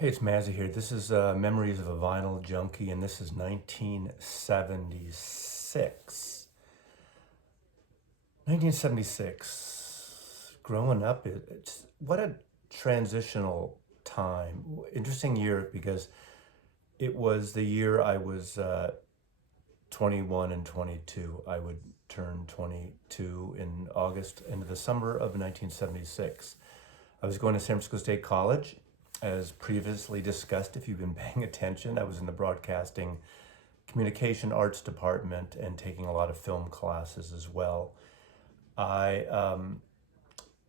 Hey, it's Mazzy here. This is Memories of a Vinyl Junkie, and this is 1976. 1976. Growing up, it's what a transitional time. Interesting year because it was the year I was 21 and 22. I would turn 22 in August, into the summer of 1976. I was going to San Francisco State College. As previously discussed, if you've been paying attention, I was in the broadcasting communication arts department and taking a lot of film classes as well. I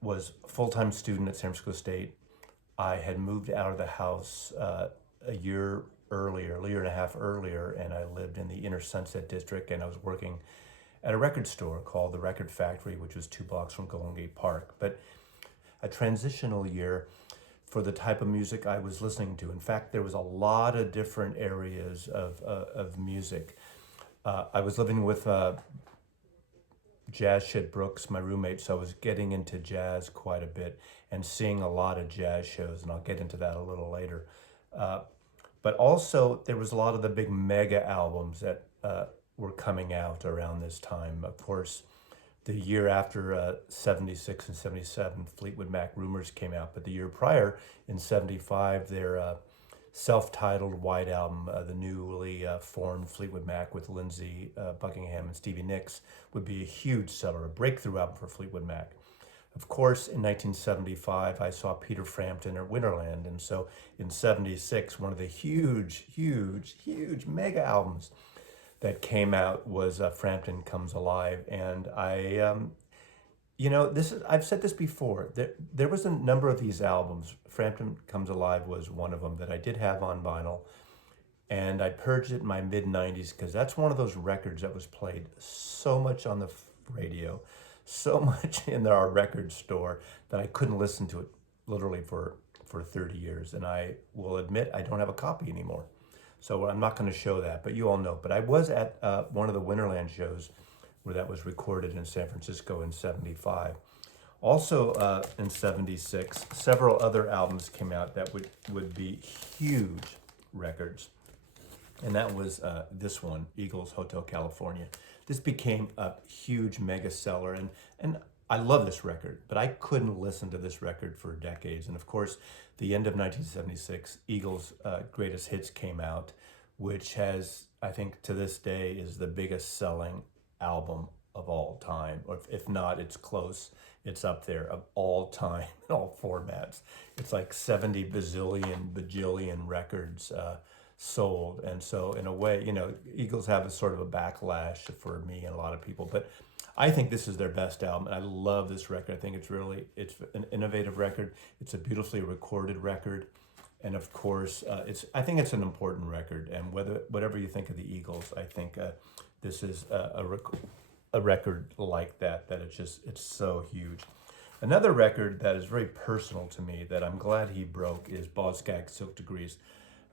was a full-time student at San Francisco State. I had moved out of the house a year earlier, a year and a half earlier, and I lived in the Inner Sunset District, and I was working at a record store called the Record Factory, which was 2 blocks from Golden Gate Park. But a transitional year for the type of music I was listening to. In fact, there was a lot of different areas of music. I was living with Jazz Shit Brooks, my roommate, so I was getting into jazz quite a bit and seeing a lot of jazz shows, and I'll get into that a little later. But also, there was a lot of the big mega albums that were coming out around this time. Of course, the year after 76 and 77, Fleetwood Mac Rumors came out, but the year prior, in 75, their self-titled White Album, the newly formed Fleetwood Mac with Lindsey Buckingham and Stevie Nicks, would be a huge seller, a breakthrough album for Fleetwood Mac. Of course, in 1975, I saw Peter Frampton at Winterland, and so in 76, one of the huge mega albums that came out was Frampton Comes Alive. And I've said this before, there was a number of these albums. Frampton Comes Alive was one of them that I did have on vinyl. And I purged it in my mid-90s because that's one of those records that was played so much on the radio, so much in our record store that I couldn't listen to it literally for 30 years. And I will admit I don't have a copy anymore. So I'm not going to show that, but you all know. But I was at one of the Winterland shows where that was recorded in San Francisco in 75. Also in 76, several other albums came out that would be huge records. And that was this one, Eagles Hotel California. This became a huge mega seller, and I love this record, but I couldn't listen to this record for decades. And of course, the end of 1976, Eagles' Greatest Hits came out, which has, I think to this day, is the biggest selling album of all time. Or if not, it's close. It's up there of all time in all formats. It's like 70 bajillion records sold. And so in a way, Eagles have a sort of a backlash for me and a lot of people, but I think this is their best album, and I love this record. I think it's an innovative record. It's a beautifully recorded record, and of course, I think it's an important record. And whatever you think of the Eagles, I think this is a record like that it's so huge. Another record that is very personal to me that I'm glad he broke is Boz Scaggs' Silk Degrees.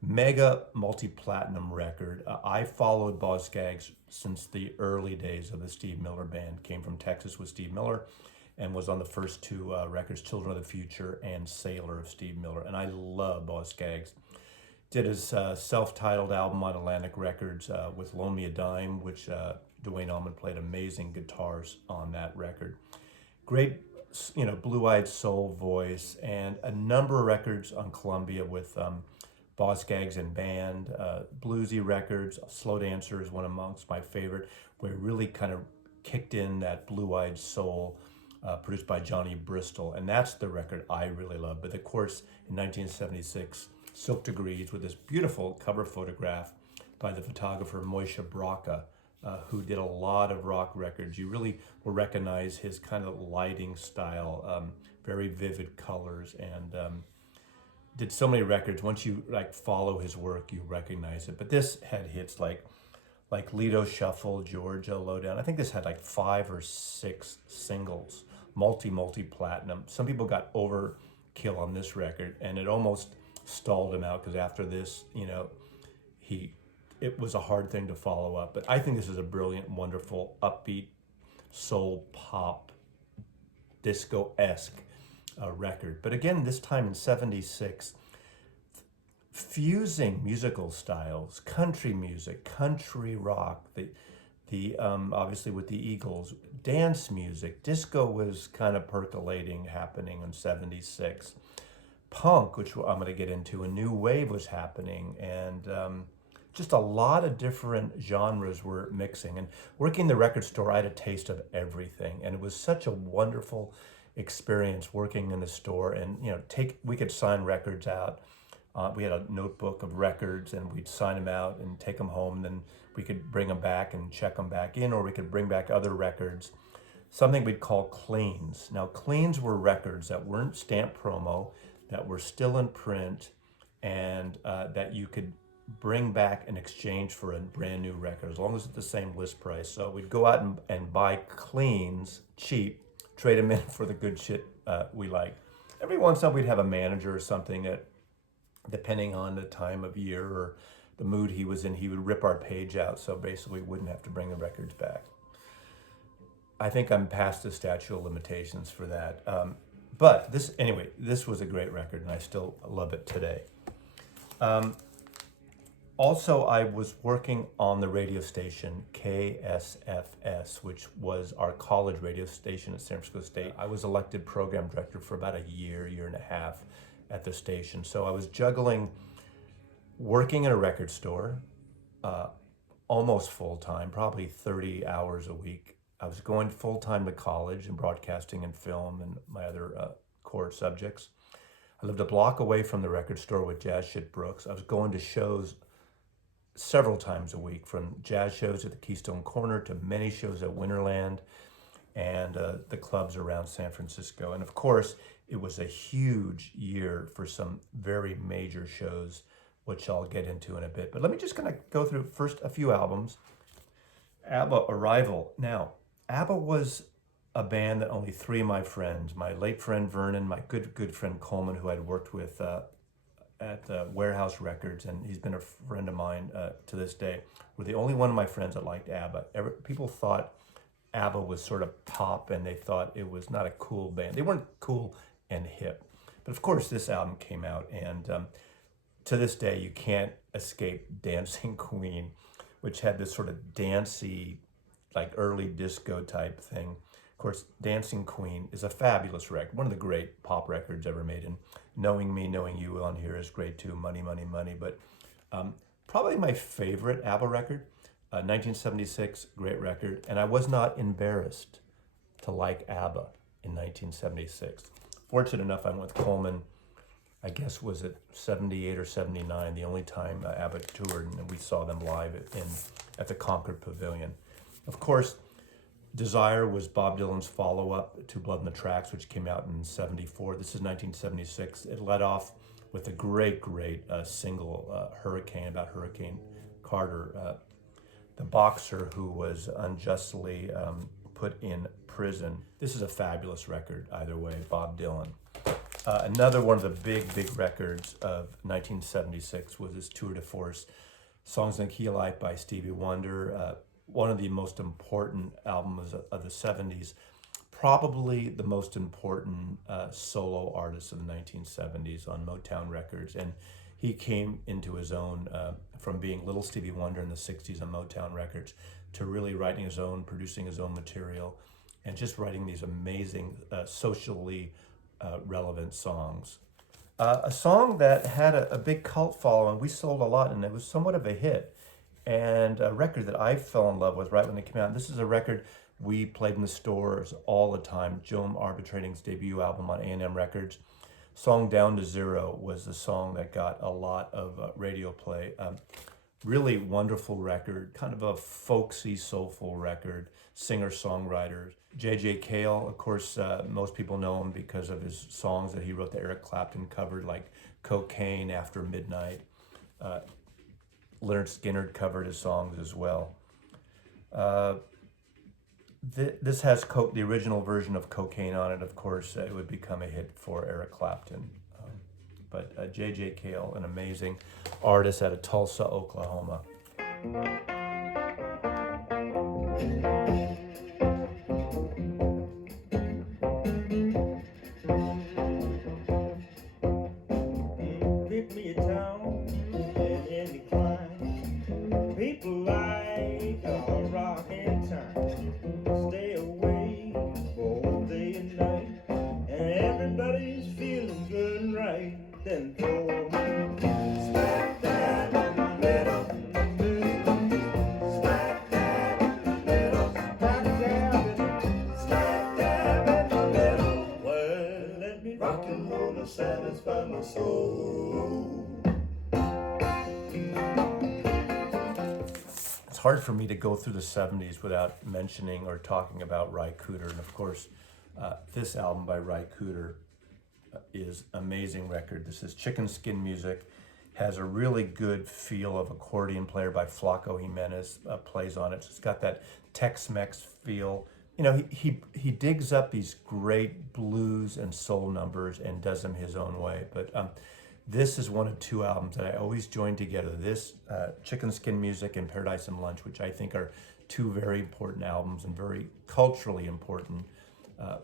Mega multi-platinum record. I followed Boz Scaggs since the early days of the Steve Miller Band. Came from Texas with Steve Miller and was on the first two records, Children of the Future and Sailor of Steve Miller. And I love Boz Scaggs. Did his self-titled album on Atlantic Records with Loan Me a Dime, which Duane Allman played amazing guitars on that record. Great, blue-eyed soul voice, and a number of records on Columbia with Boz Scaggs and band, bluesy records. Slow Dancer is one amongst my favorite, where it really kind of kicked in that blue-eyed soul, produced by Johnny Bristol, and that's the record I really love. But of course, in 1976, Silk Degrees with this beautiful cover photograph by the photographer Moishe Braca, who did a lot of rock records. You really will recognize his kind of lighting style, very vivid colors, and did so many records. Once you follow his work, you recognize it. But this had hits like Lido Shuffle, Georgia, Lowdown. I think this had 5 or 6 singles, multi-platinum. Some people got overkill on this record, and it almost stalled him out because after this, it was a hard thing to follow up. But I think this is a brilliant, wonderful, upbeat, soul pop, disco-esque record. But again, this time in 76, fusing musical styles, country music, country rock, the obviously with the Eagles, dance music, disco was kind of percolating, happening in '76. Punk, which I'm going to get into, a new wave was happening, and just a lot of different genres were mixing. And working in the record store, I had a taste of everything, and it was such a wonderful experience working in the store. And we could sign records out. We had a notebook of records, and we'd sign them out and take them home. And then we could bring them back and check them back in, or we could bring back other records. Something we'd call cleans. Now, cleans were records that weren't stamp promo, that were still in print, and that you could bring back in exchange for a brand new record, as long as it's the same list price. So we'd go out and buy cleans cheap, trade them in for the good shit we like. Every once in a while we'd have a manager or something that, depending on the time of year or the mood he was in, he would rip our page out, so basically we wouldn't have to bring the records back. I think I'm past the statute of limitations for that. But this was a great record, and I still love it today. Also, I was working on the radio station KSFS, which was our college radio station at San Francisco State. I was elected program director for about a year and a half at the station. So I was juggling working in a record store, almost full-time, probably 30 hours a week. I was going full-time to college in broadcasting and film and my other core subjects. I lived a block away from the record store with Jazz Shit Brooks. I was going to shows several times a week, from jazz shows at the Keystone Corner to many shows at Winterland and the clubs around San Francisco. And of course, it was a huge year for some very major shows, which I'll get into in a bit. But let me just kind of go through first a few albums. ABBA, Arrival. Now, ABBA was a band that only three of my friends, my late friend Vernon, my good friend Coleman, who I'd worked with at Warehouse Records, and he's been a friend of mine to this day, were the only one of my friends that liked ABBA. People thought ABBA was sort of pop, and they thought it was not a cool band. They weren't cool and hip. But of course, this album came out, and to this day, you can't escape Dancing Queen, which had this sort of dancey, like early disco type thing. Of course, Dancing Queen is a fabulous record, one of the great pop records ever made. And Knowing Me, Knowing You on here is great too, Money, Money, Money. But probably my favorite ABBA record, 1976, great record. And I was not embarrassed to like ABBA in 1976. Fortunate enough, I went with Coleman, I guess was it 78 or 79, the only time ABBA toured, and we saw them live at the Concord Pavilion. Of course, Desire was Bob Dylan's follow-up to Blood on the Tracks, which came out in '74. This is 1976. It led off with a great single, Hurricane, about Hurricane Carter, the boxer who was unjustly put in prison. This is a fabulous record, either way, Bob Dylan. Another one of the big records of 1976 was his Tour de Force, Songs in the Key of Life by Stevie Wonder. One of the most important albums of the 70s, probably the most important solo artist of the 1970s on Motown Records. And he came into his own from being little Stevie Wonder in the 60s on Motown Records to really writing his own, producing his own material, and just writing these amazing socially relevant songs. A song that had a big cult following, we sold a lot, and it was somewhat of a hit. And a record that I fell in love with right when it came out. This is a record we played in the stores all the time. Joan Arbitrating's debut album on A&M Records. Song Down to Zero was the song that got a lot of radio play. Really wonderful record, kind of a folksy, soulful record. Singer-songwriter. J.J. Cale, of course, most people know him because of his songs that he wrote that Eric Clapton covered, like Cocaine, After Midnight. Leonard Skinner covered his songs as well. This has the original version of Cocaine on it. Of course, it would become a hit for Eric Clapton. But J.J. Cale, an amazing artist out of Tulsa, Oklahoma. Meet me in town. then throw me smack dab in the middle, smack dab in the middle, smack dab in the middle. Well, let me rock and roll to satisfy my soul. It's hard for me to go through the 70s without mentioning or talking about Ry Cooder. And of course, this album by Ry Cooder is an amazing record. This is Chicken Skin Music. Has a really good feel of accordion player by Flaco Jimenez plays on it. So it's got that Tex-Mex feel. You know, he digs up these great blues and soul numbers and does them his own way. But this is one of two albums that I always join together. This, Chicken Skin Music and Paradise and Lunch, which I think are two very important albums and very culturally important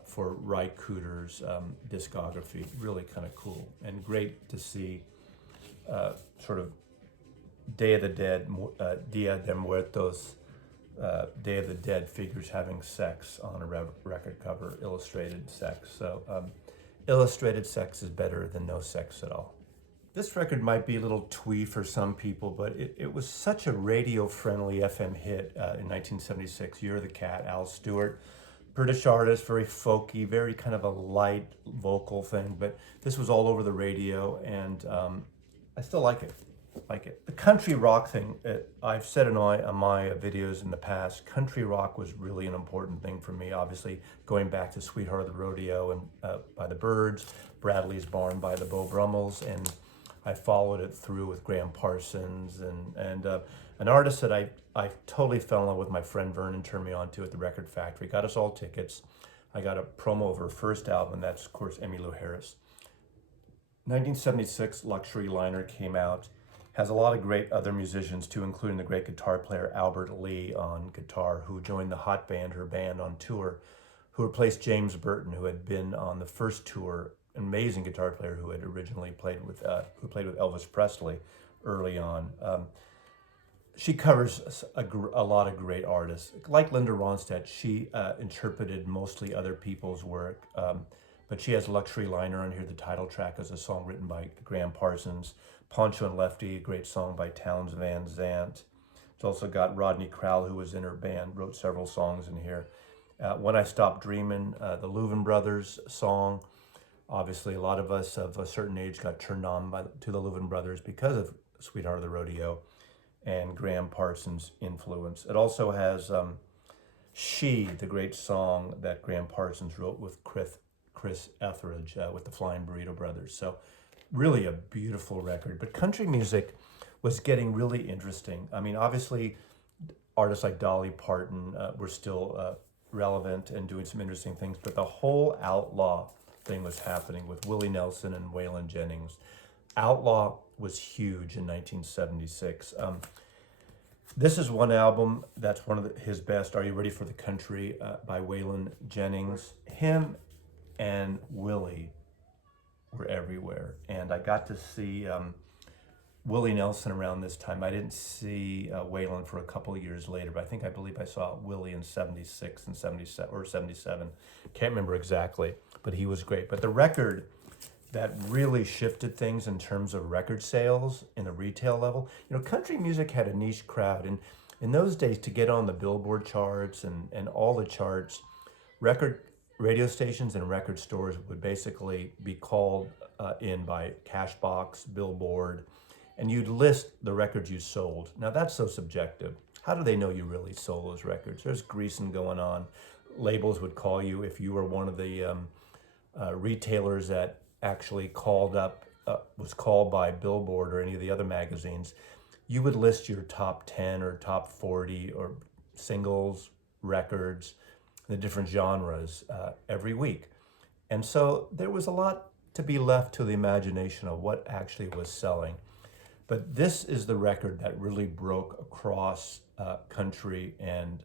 for Ry Cooder's discography. Really kind of cool and great to see sort of Day of the Dead, Dia de Muertos, Day of the Dead figures having sex on a record cover, illustrated sex. So illustrated sex is better than no sex at all. This record might be a little twee for some people, but it was such a radio-friendly FM hit in 1976. You're the Cat, Al Stewart, British artist, very folky, very kind of a light vocal thing, but this was all over the radio, and I still like it. The country rock thing, I've said in my videos in the past, country rock was really an important thing for me. Obviously, going back to Sweetheart of the Rodeo and by the Byrds, Bradley's Barn by the Beau Brummels, and I followed it through with Graham Parsons and an artist that I totally fell in love with. My friend Vernon turned me on to at the Record Factory, got us all tickets. I got a promo of her first album, that's of course Emmylou Harris. 1976, Luxury Liner came out. Has a lot of great other musicians too, including the great guitar player Albert Lee on guitar, who joined the Hot Band, her band on tour, who replaced James Burton, who had been on the first tour. Amazing guitar player who had originally played with Elvis Presley early on. She covers a lot of great artists. Like Linda Ronstadt, she interpreted mostly other people's work, but she has Luxury Liner on here. The title track is a song written by Graham Parsons. Poncho and Lefty, a great song by Townes Van Zandt. It's also got Rodney Crowell, who was in her band, wrote several songs in here. When I Stopped Dreamin', the Louvin Brothers song. Obviously, a lot of us of a certain age got turned on to the Louvin Brothers because of Sweetheart of the Rodeo and Graham Parsons' influence. It also has She, the great song that Graham Parsons wrote with Chris Etheridge with the Flying Burrito Brothers. So really a beautiful record. But country music was getting really interesting. I mean, obviously, artists like Dolly Parton were still relevant and doing some interesting things, but the whole outlaw thing was happening with Willie Nelson and Waylon Jennings. Outlaw was huge in 1976. This is one album that's one of his best, Are You Ready for the Country, by Waylon Jennings. Him and Willie were everywhere. And I got to see Willie Nelson around this time. I didn't see Waylon for a couple of years later, but I believe I saw Willie in 76 and 77 or 77. Can't remember exactly, but he was great. But the record that really shifted things in terms of record sales in the retail level, you know, country music had a niche crowd. And in those days, to get on the Billboard charts and all the charts, radio stations and record stores would basically be called in by Cashbox, Billboard, and you'd list the records you sold. Now that's so subjective. How do they know you really sold those records? There's greasing going on. Labels would call you if you were one of the retailers that actually was called by Billboard or any of the other magazines. You would list your top 10 or top 40 or singles, records, the different genres every week. And so there was a lot to be left to the imagination of what actually was selling. But this is the record that really broke across country and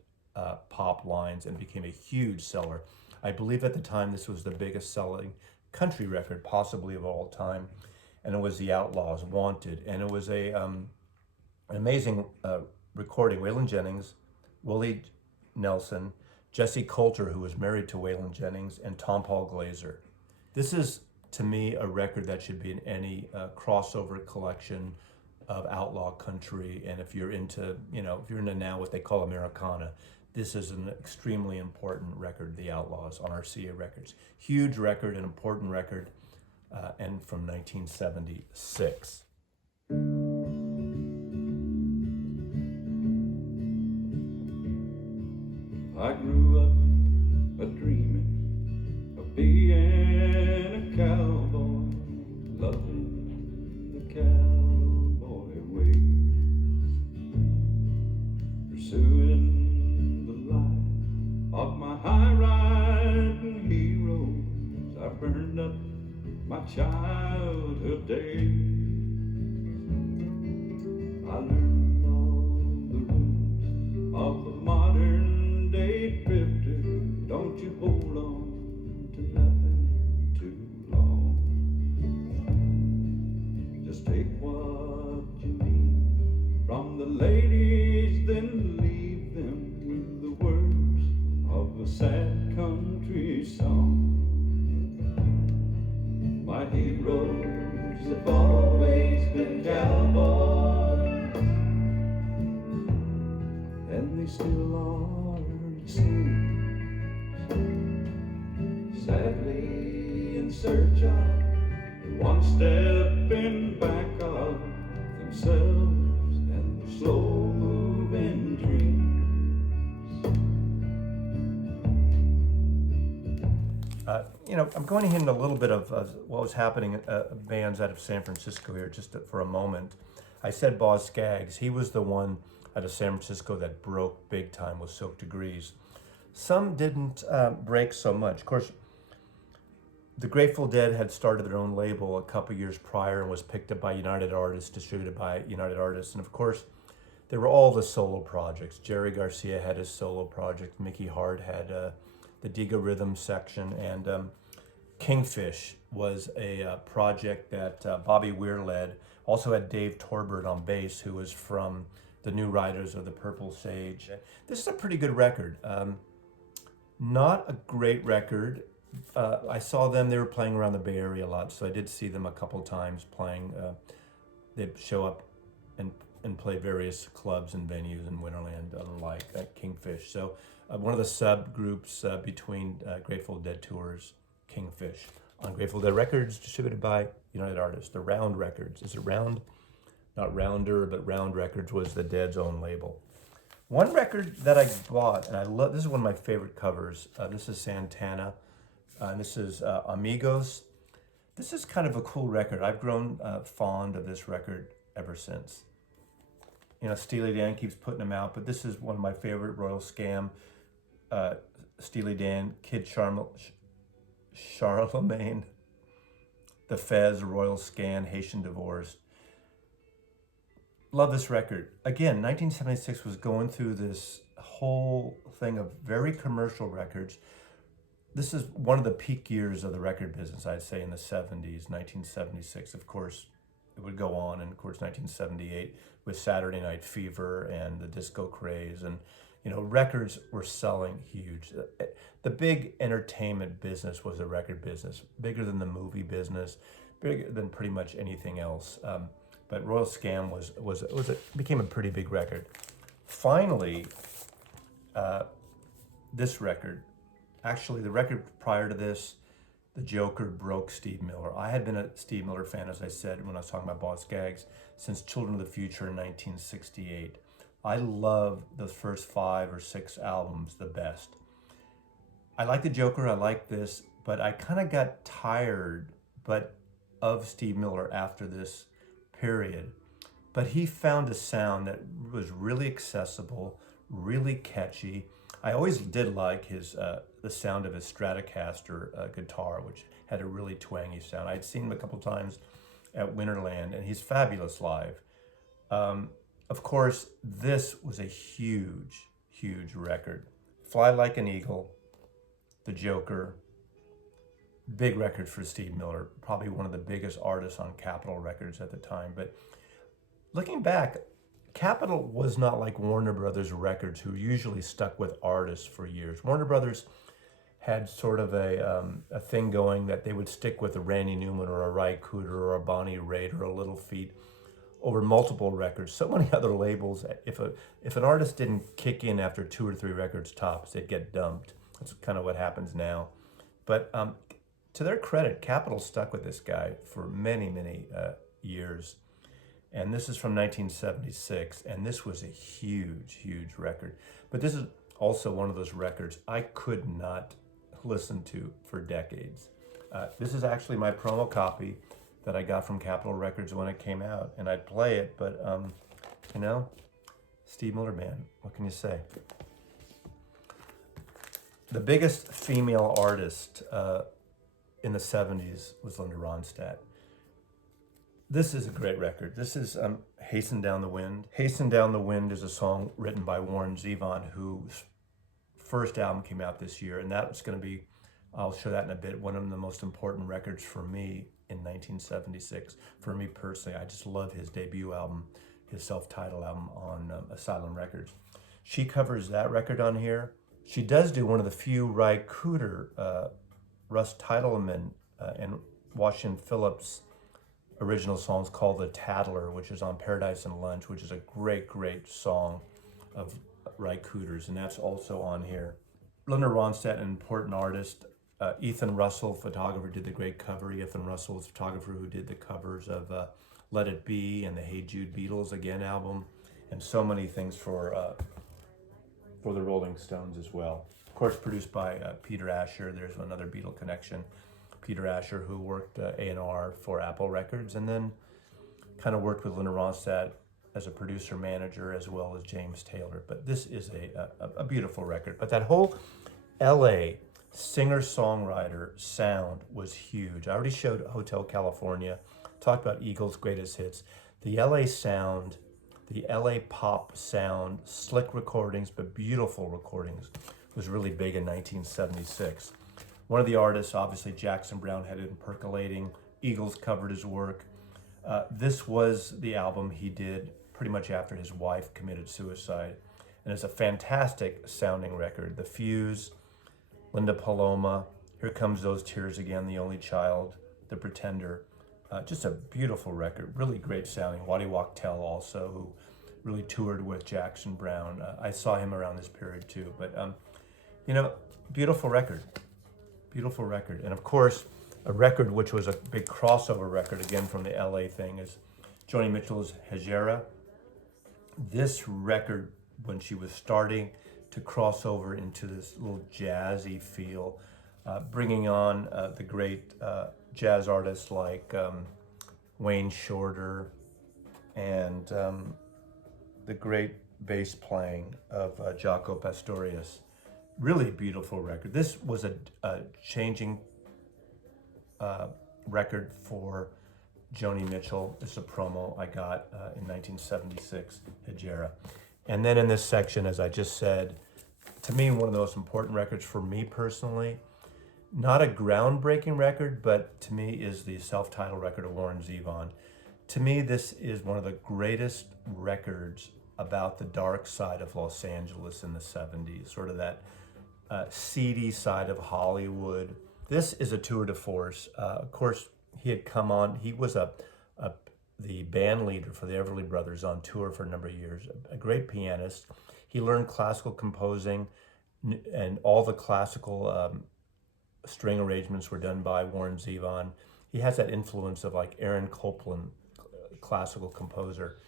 pop lines and became a huge seller. I believe at the time this was the biggest selling country record possibly of all time. And it was the Outlaws, Wanted. And it was an amazing recording. Waylon Jennings, Willie Nelson, Jesse Coulter, who was married to Waylon Jennings, and Tom Paul Glaser. This is to me, a record that should be in any crossover collection of outlaw country. And if you're into, if you're into now what they call Americana, this is an extremely important record, The Outlaws, on RCA Records. Huge record, an important record, and from 1976. I grew up a-dreaming of being a cowboy, loving the cowboy ways, pursuing the life of my high-riding heroes. I burned up my childhood days. I learned all the rules of the modern day drifter. Don't you hold on to nothing too long. Just take what you need from the ladies, then leave them with the words of a sad country song. My heroes have always been cowboys, and they still are, it seems, sadly in search of the one step in back of themselves and their slow-moving dreams. I'm going into a little bit of what was happening at bands out of San Francisco here, just for a moment. I said Boz Scaggs. He was the one out of San Francisco that broke big time with Silk Degrees. Some didn't break so much. Of course, the Grateful Dead had started their own label a couple years prior and was picked up by United Artists, distributed by United Artists. And of course, there were all the solo projects. Jerry Garcia had his solo project. Mickey Hart had the Diga Rhythm section, and Kingfish was a project that Bobby Weir led. Also had Dave Torbert on bass, who was from the New Riders of the Purple Sage. This is a pretty good record. Not a great record. I saw them, they were playing around the Bay Area a lot, so I did see them a couple times playing. They'd show up and play various clubs and venues in Winterland and the like at Kingfish. So one of the subgroups between Grateful Dead tours, Kingfish, on Grateful Dead Records, distributed by United Artists. The Round Records. Is it Round? Not Rounder, but Round Records was the Dead's own label. One record that I bought, and I love, this is one of my favorite covers. This is Santana. This is Amigos. This is kind of a cool record. I've grown fond of this record ever since. Steely Dan keeps putting them out, but this is one of my favorite. Royal Scam, Steely Dan, Kid Charlemagne, The Fez, Royal Scan, Haitian Divorce. Love this record. Again, 1976 was going through this whole thing of very commercial records. This is one of the peak years of the record business, I'd say, in the 70s, 1976. Of course, it would go on, and of course, 1978 with Saturday Night Fever and the disco craze. And, records were selling huge. The big entertainment business was the record business, bigger than the movie business, bigger than pretty much anything else. But Royal Scam became a pretty big record. Finally, this record, actually the record prior to this, The Joker, broke Steve Miller. I had been a Steve Miller fan, as I said when I was talking about Boz Scaggs, since Children of the Future in 1968. I love the first 5 or 6 albums the best. I like The Joker, I like this, but I kind of got tired of Steve Miller after this period. But he found a sound that was really accessible, really catchy. I always did like his the sound of his Stratocaster guitar, which had a really twangy sound. I'd seen him a couple times at Winterland, and he's fabulous live. Of course, this was a huge, huge record. Fly Like an Eagle, The Joker, big record for Steve Miller, probably one of the biggest artists on Capitol Records at the time. But looking back, Capitol was not like Warner Brothers Records, who usually stuck with artists for years. Warner Brothers had sort of a thing going that they would stick with a Randy Newman or a Ry Cooder or a Bonnie Raitt or a Little Feat over multiple records. So many other labels, if an artist didn't kick in after 2 or 3 records tops, they'd get dumped. That's kind of what happens now. But to their credit, Capitol stuck with this guy for many, many years. And this is from 1976, and this was a huge, huge record. But this is also one of those records I could not listen to for decades. This is actually my promo copy that I got from Capitol Records when it came out, and I'd play it, but you know, Steve Miller Band, what can you say? The biggest female artist in the 70s was Linda Ronstadt. This is a great record. This is Hasten Down the Wind. Hasten Down the Wind is a song written by Warren Zevon, whose first album came out this year, and that's going to be, I'll show that in a bit, one of the most important records for me in 1976. For me personally, I just love his debut album, his self-titled album on Asylum Records. She covers that record on here. She does do one of the few Ry Cooder, Russ Titleman, and Washington Phillips original songs called The Tattler, which is on Paradise and Lunch, which is a great, great song of Ry Cooder's, and that's also on here. Linda Ronstadt, an important artist. Ethan Russell, photographer, did the great cover. Ethan Russell is a photographer who did the covers of Let It Be and the Hey Jude Beatles Again album, and so many things for the Rolling Stones as well. Of course, produced by Peter Asher. There's another Beatle connection. Peter Asher, who worked A&R for Apple Records, and then kind of worked with Linda Ronstadt as a producer manager, as well as James Taylor. But this is a beautiful record. But that whole LA singer-songwriter sound was huge. I already showed Hotel California, talked about Eagles' greatest hits. The LA sound, the LA pop sound, slick recordings, but beautiful recordings, was really big in 1976. One of the artists, obviously Jackson Browne, had it in Percolating. Eagles covered his work. This was the album he did pretty much after his wife committed suicide. And it's a fantastic sounding record. The Fuse, Linda Paloma, Here Comes Those Tears Again, The Only Child, The Pretender. Just a beautiful record, really great sounding. Waddy Wachtel also, who really toured with Jackson Browne. I saw him around this period too. But, you know, beautiful record. Beautiful record. And of course, a record which was a big crossover record, again from the LA thing, is Joni Mitchell's Hejera. This record, when she was starting to cross over into this little jazzy feel, bringing on the great jazz artists like Wayne Shorter and the great bass playing of Jaco Pastorius. Really beautiful record. This was a changing record for Joni Mitchell. This is a promo I got in 1976, Hejera. And then in this section, as I just said, to me, one of the most important records for me personally, not a groundbreaking record, but to me is the self-titled record of Warren Zevon. To me, this is one of the greatest records about the dark side of Los Angeles in the 70s, sort of that seedy side of Hollywood. This is a tour de force. Of course, he had come on, he was the band leader for the Everly Brothers on tour for a number of years, a great pianist. He learned classical composing, and all the classical string arrangements were done by Warren Zevon. He has that influence of like Aaron Copland, classical composer.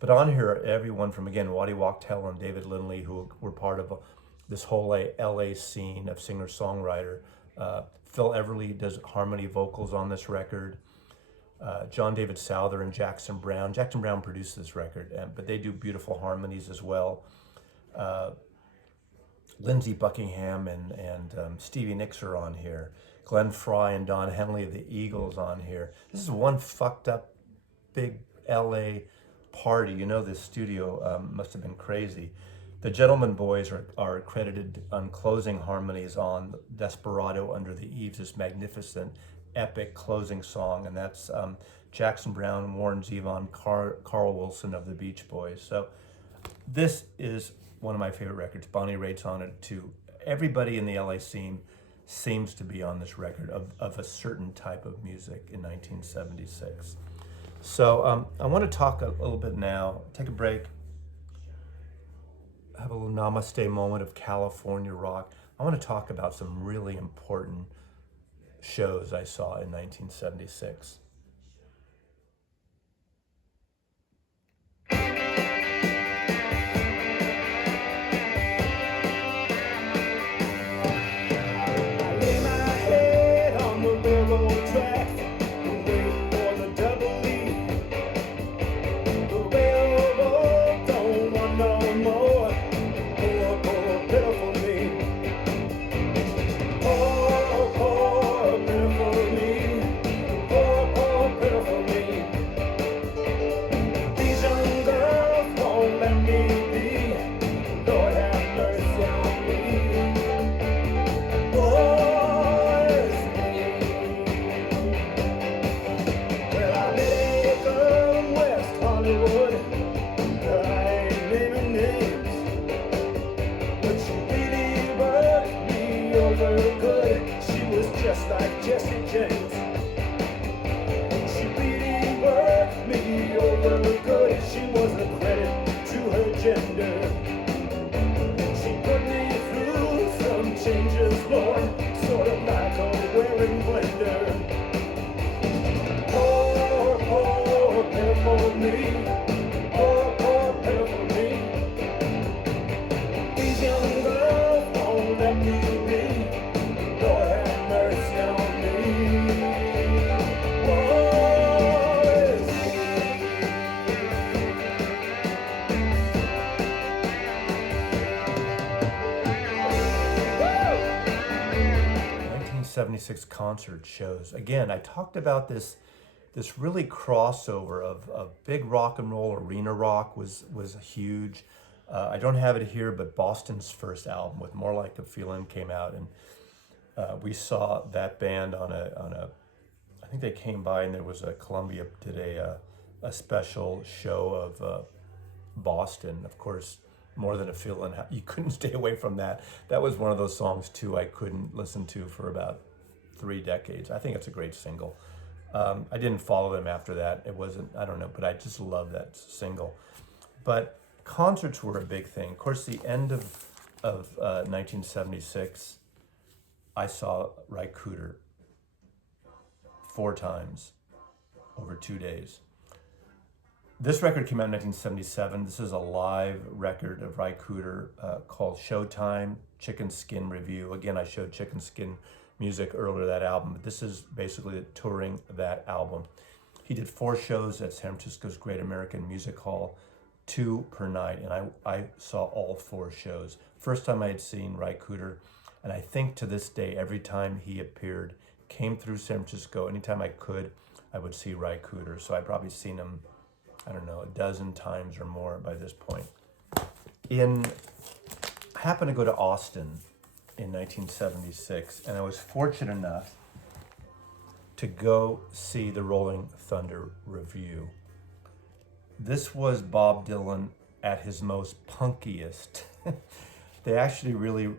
But on here, everyone from, again, Waddy Wachtel and David Lindley, who were part of this whole LA scene of singer-songwriter. Phil Everly does harmony vocals on this record. John David Souther and Jackson Browne. Jackson Browne produced this record, but they do beautiful harmonies as well. Lindsey Buckingham and Stevie Nicks are on here. Glenn Frey and Don Henley of the Eagles on here. This is one fucked up big LA party. You know, this studio must have been crazy. The Gentlemen Boys are credited on closing harmonies on Desperado Under the Eaves, this magnificent, epic closing song, and that's Jackson Browne, Warren Zevon, Carl Wilson of the Beach Boys. So this is one of my favorite records. Bonnie Raitt's on it too. Everybody in the LA scene seems to be on this record of a certain type of music in 1976. So I want to talk a little bit now, take a break, have a little namaste moment of California rock. I want to talk about some really important shows I saw in 1976. '76 concert shows. Again, I talked about this really crossover of big rock and roll. Arena rock was huge. I don't have it here, but Boston's first album with More Like a Feeling came out, and we saw that band on a I think they came by, and there was a Columbia did a special show of Boston. Of course, More Than a Feeling, you couldn't stay away from that. That was one of those songs too I couldn't listen to for about 3 decades. I think it's a great single. I didn't follow them after that. It wasn't, I don't know, but I just love that single. But concerts were a big thing. Of course, the end of 1976, I saw Ry Cooder 4 times over 2 days. This record came out in 1977. This is a live record of Ry Cooder called Showtime, Chicken Skin Review. Again, I showed Chicken Skin music earlier, that album, but this is basically touring that album. He did 4 shows at San Francisco's Great American Music Hall, 2 per night, and I saw all 4 shows. First time I had seen Ry Cooder, and I think to this day, every time he appeared, came through San Francisco, anytime I could, I would see Ry Cooder. So I'd probably seen him, I don't know, a dozen times or more by this point. I happened to go to Austin in 1976, and I was fortunate enough to go see the Rolling Thunder Review. This was Bob Dylan at his most punkiest. They actually really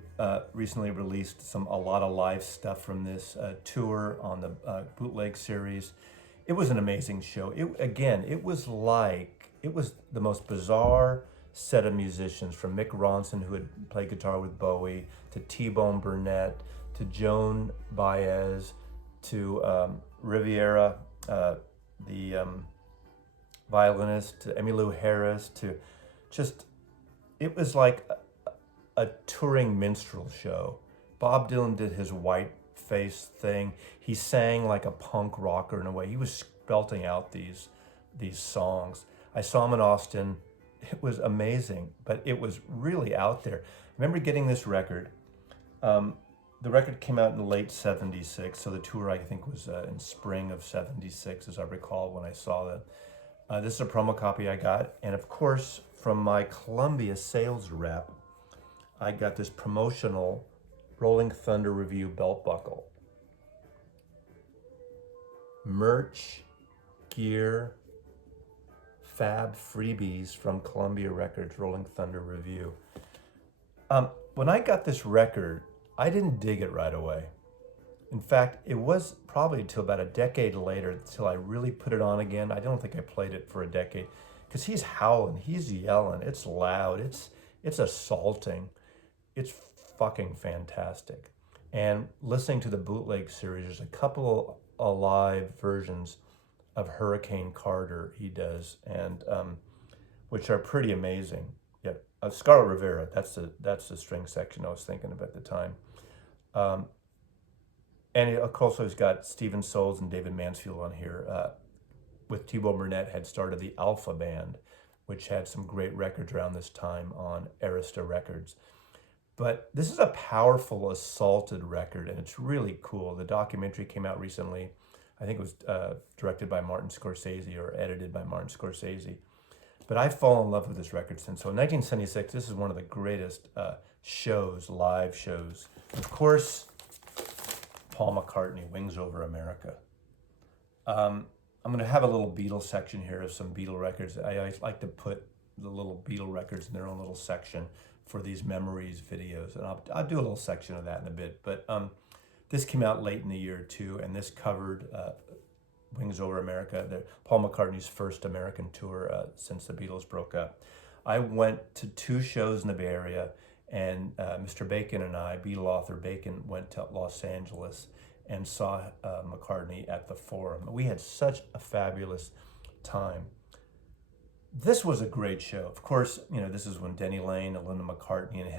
recently released a lot of live stuff from this tour on the bootleg series. It was an amazing show. It was the most bizarre set of musicians, from Mick Ronson, who had played guitar with Bowie, to T-Bone Burnett, to Joan Baez, to Riviera, the violinist, to Emmylou Harris, it was like a touring minstrel show. Bob Dylan did his white face thing. He sang like a punk rocker in a way. He was belting out these songs. I saw him in Austin. It was amazing, but it was really out there. I remember getting this record. The record came out in late 76, so the tour I think was in spring of 76, as I recall when I saw that. This is a promo copy I got, and of course, from my Columbia sales rep, I got this promotional Rolling Thunder Review belt buckle. Merch, gear, fab freebies from Columbia Records, Rolling Thunder Review. When I got this record, I didn't dig it right away. In fact, it was probably till about a decade later until I really put it on again. I don't think I played it for a decade because he's howling, he's yelling, it's loud, it's assaulting, it's fucking fantastic. And listening to the bootleg series, there's a couple of live versions of Hurricane Carter he does, and which are pretty amazing. Yeah, Scarlet Rivera. That's the string section I was thinking of at the time. Um, and of course, he's got Stephen Souls and David Mansfield on here. With Thibaut Burnett had started the Alpha Band, which had some great records around this time on Arista Records. But this is a powerful, assaulted record, and it's really cool. The documentary came out recently. I think it was directed by Martin Scorsese or edited by Martin Scorsese. But I've fallen in love with this record since. So in 1976, this is one of the greatest shows, live shows. Of course, Paul McCartney, Wings Over America. I'm going to have a little Beatles section here of some Beatle records. I like to put the little Beatle records in their own little section for these memories videos. And I'll do a little section of that in a bit. But this came out late in the year too, and this covered Wings Over America, Paul McCartney's first American tour since the Beatles broke up. I went to 2 shows in the Bay Area, and Mr. Bacon and I, Beatle author Bacon, went to Los Angeles and saw McCartney at the Forum. We had such a fabulous time. This was a great show. Of course, this is when Denny Lane and Linda McCartney and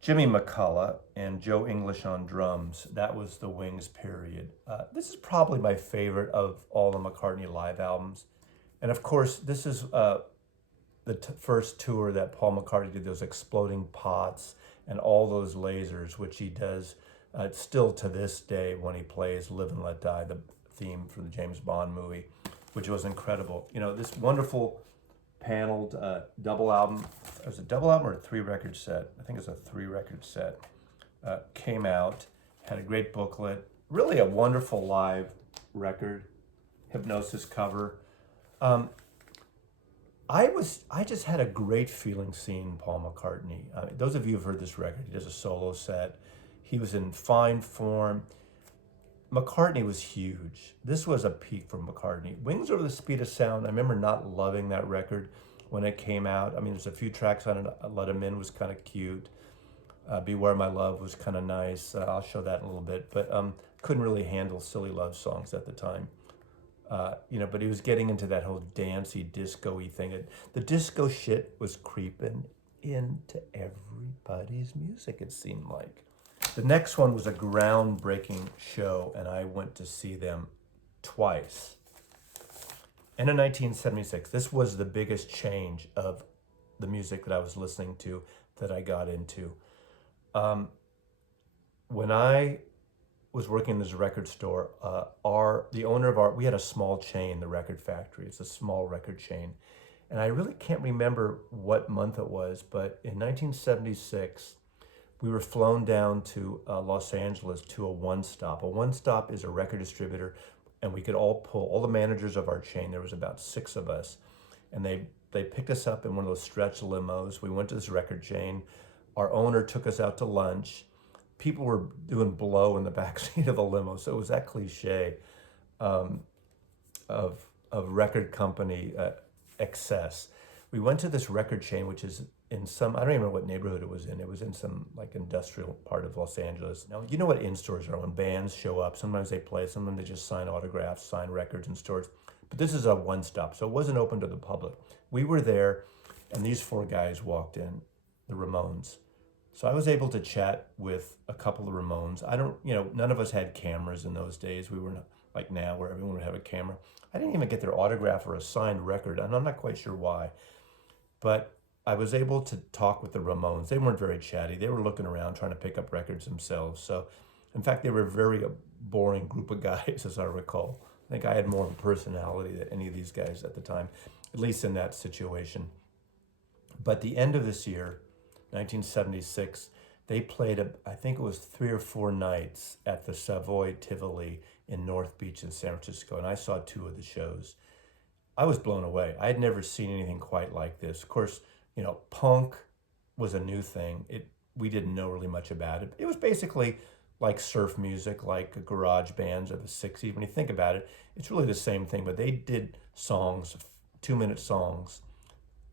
Jimmy McCullough and Joe English on drums. That was the Wings period. This is probably my favorite of all the McCartney live albums. And of course, this is the first tour that Paul McCartney did, those exploding pots and all those lasers, which he does still to this day when he plays Live and Let Die, the theme for the James Bond movie, which was incredible. This wonderful paneled double album. It was a double album or a 3-record set. I think it's a 3-record set. Came out, had a great booklet. Really a wonderful live record. Hypnosis cover. I just had a great feeling seeing Paul McCartney. Those of you who've heard this record, he does a solo set. He was in fine form. McCartney was huge. This was a peak for McCartney. Wings Over the Speed of Sound, I remember not loving that record when it came out. I mean, there's a few tracks on it. Let 'Em In was kind of cute. Beware My Love was kind of nice. I'll show that in a little bit. But couldn't really handle silly love songs at the time. But he was getting into that whole dancey, disco-y thing. The disco shit was creeping into everybody's music, it seemed like. The next one was a groundbreaking show, and I went to see them twice. And in 1976, this was the biggest change of the music that I was listening to, that I got into. When I was working in this record store, the owner of we had a small chain, the Record Factory. It's a small record chain. And I really can't remember what month it was, but in 1976, we were flown down to Los Angeles to a One Stop. A One Stop is a record distributor, and we could all the managers of our chain, there was about 6 of us, and they picked us up in one of those stretch limos. We went to this record chain. Our owner took us out to lunch. People were doing blow in the backseat of the limo, so it was that cliche of record company excess. We went to this record chain, which is in some, I don't even know what neighborhood it was in. It was in some like industrial part of Los Angeles. Now, you know what in-stores are. When bands show up, sometimes they play, sometimes they just sign autographs, sign records in stores. But this is a one-stop, so it wasn't open to the public. We were there, and these 4 guys walked in, the Ramones. So I was able to chat with a couple of Ramones. None of us had cameras in those days. We weren't like now where everyone would have a camera. I didn't even get their autograph or a signed record, and I'm not quite sure why. But I was able to talk with the Ramones. They weren't very chatty. They were looking around trying to pick up records themselves. So, in fact, they were a very boring group of guys, as I recall. I think I had more personality than any of these guys at the time, at least in that situation. But the end of this year, 1976, they played, I think it was 3 or 4 nights at the Savoy Tivoli in North Beach in San Francisco, and I saw 2 of the shows. I was blown away. I had never seen anything quite like this. Of course, punk was a new thing. It we didn't know really much about it. It was basically like surf music, like garage bands of the 60s. When you think about it, it's really the same thing, but they did songs, 2-minute songs,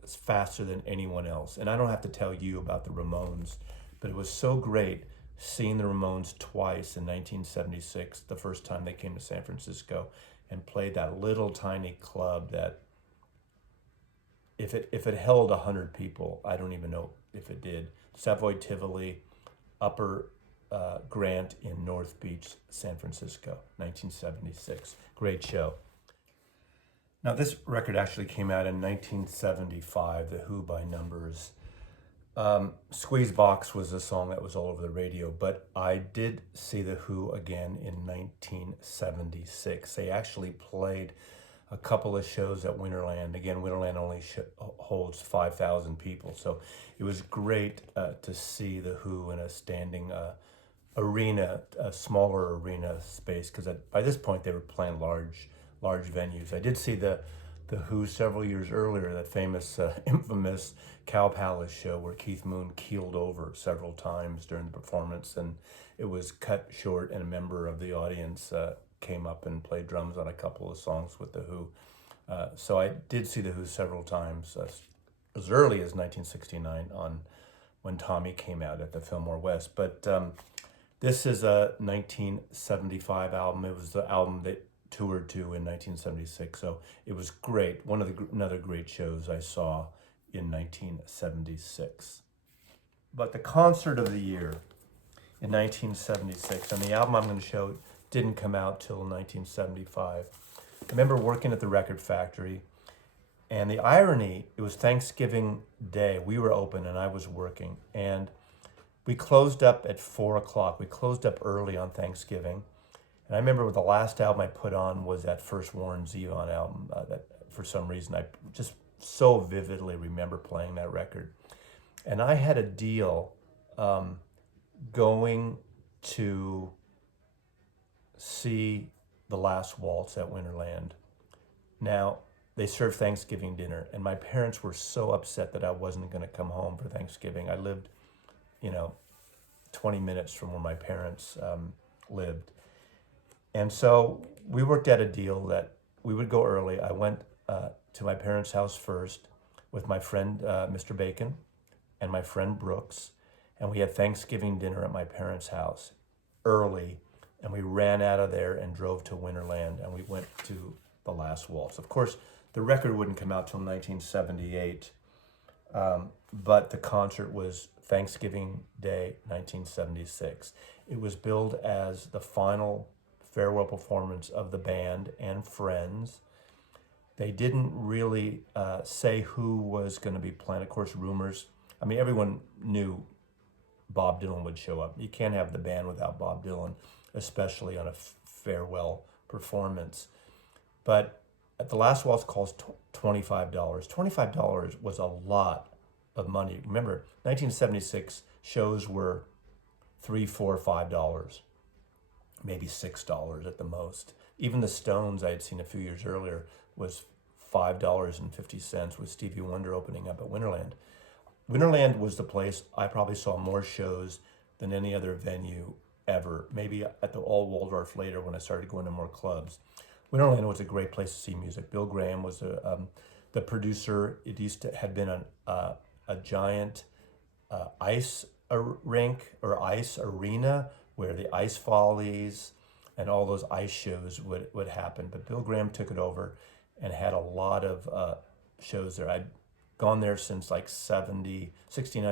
faster than anyone else. And I don't have to tell you about the Ramones, but it was so great seeing the Ramones twice in 1976, the first time they came to San Francisco and played that little tiny club that if it held 100 people, I don't even know if it did. Savoy Tivoli, Upper Grant in North Beach, San Francisco, 1976. Great show. Now, this record actually came out in 1975, The Who by Numbers. Squeeze Box was a song that was all over the radio, but I did see The Who again in 1976. They actually played a couple of shows at Winterland. Again, Winterland only holds 5,000 people, so it was great to see The Who in a standing arena, a smaller arena space, because by this point they were playing large venues. I did see the Who several years earlier, that famous, infamous Cow Palace show where Keith Moon keeled over several times during the performance, and it was cut short, and a member of the audience came up and played drums on a couple of songs with the Who. So I did see the Who several times, as early as 1969 when Tommy came out at the Fillmore West. But this is a 1975 album. It was the album that toured to in 1976, so it was great. Another great shows I saw in 1976. But the concert of the year in 1976, and the album I'm going to show didn't come out till 1975. I remember working at the record factory, and the irony, it was Thanksgiving Day. We were open and I was working, and we closed up at 4 o'clock. We closed up early on Thanksgiving. And I remember the last album I put on was that first Warren Zevon album. That for some reason I just so vividly remember playing that record. And I had a deal going to see The Last Waltz at Winterland. Now, they served Thanksgiving dinner, and my parents were so upset that I wasn't going to come home for Thanksgiving. I lived, 20 minutes from where my parents lived. And so we worked out a deal that we would go early. I went to my parents' house first with my friend, Mr. Bacon, and my friend Brooks, and we had Thanksgiving dinner at my parents' house early, and we ran out of there and drove to Winterland, and we went to The Last Waltz. Of course, the record wouldn't come out till 1978, but the concert was Thanksgiving Day, 1976. It was billed as the final farewell performance of the band and friends. They didn't really say who was going to be playing. Of course, rumors. I mean, everyone knew Bob Dylan would show up. You can't have the band without Bob Dylan, especially on a farewell performance. But at The Last Waltz cost $25. $25 was a lot of money. Remember, 1976 shows were $3, $4, $5. Maybe $6 at the most. Even the Stones I had seen a few years earlier was $5.50 with Stevie Wonder opening up at Winterland. Winterland was the place I probably saw more shows than any other venue ever. Maybe at the Old Waldorf later when I started going to more clubs. Winterland was a great place to see music. Bill Graham was the producer. It had been a giant ice rink or ice arena where the Ice Follies and all those ice shows would happen. But Bill Graham took it over and had a lot of shows there. I'd gone there since like 69,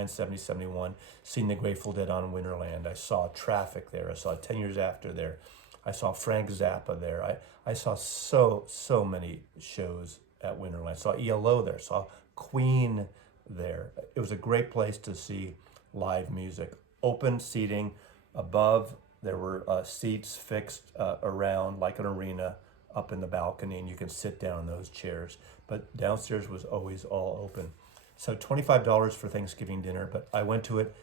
70, 71, seen the Grateful Dead on Winterland. I saw Traffic there. I saw 10 Years After there. I saw Frank Zappa there. I saw so many shows at Winterland. I saw ELO there. Saw Queen there. It was a great place to see live music. Open seating. Above, there were seats fixed around like an arena up in the balcony, and you can sit down in those chairs. But downstairs was always all open. So $25 for Thanksgiving dinner, but I went to it.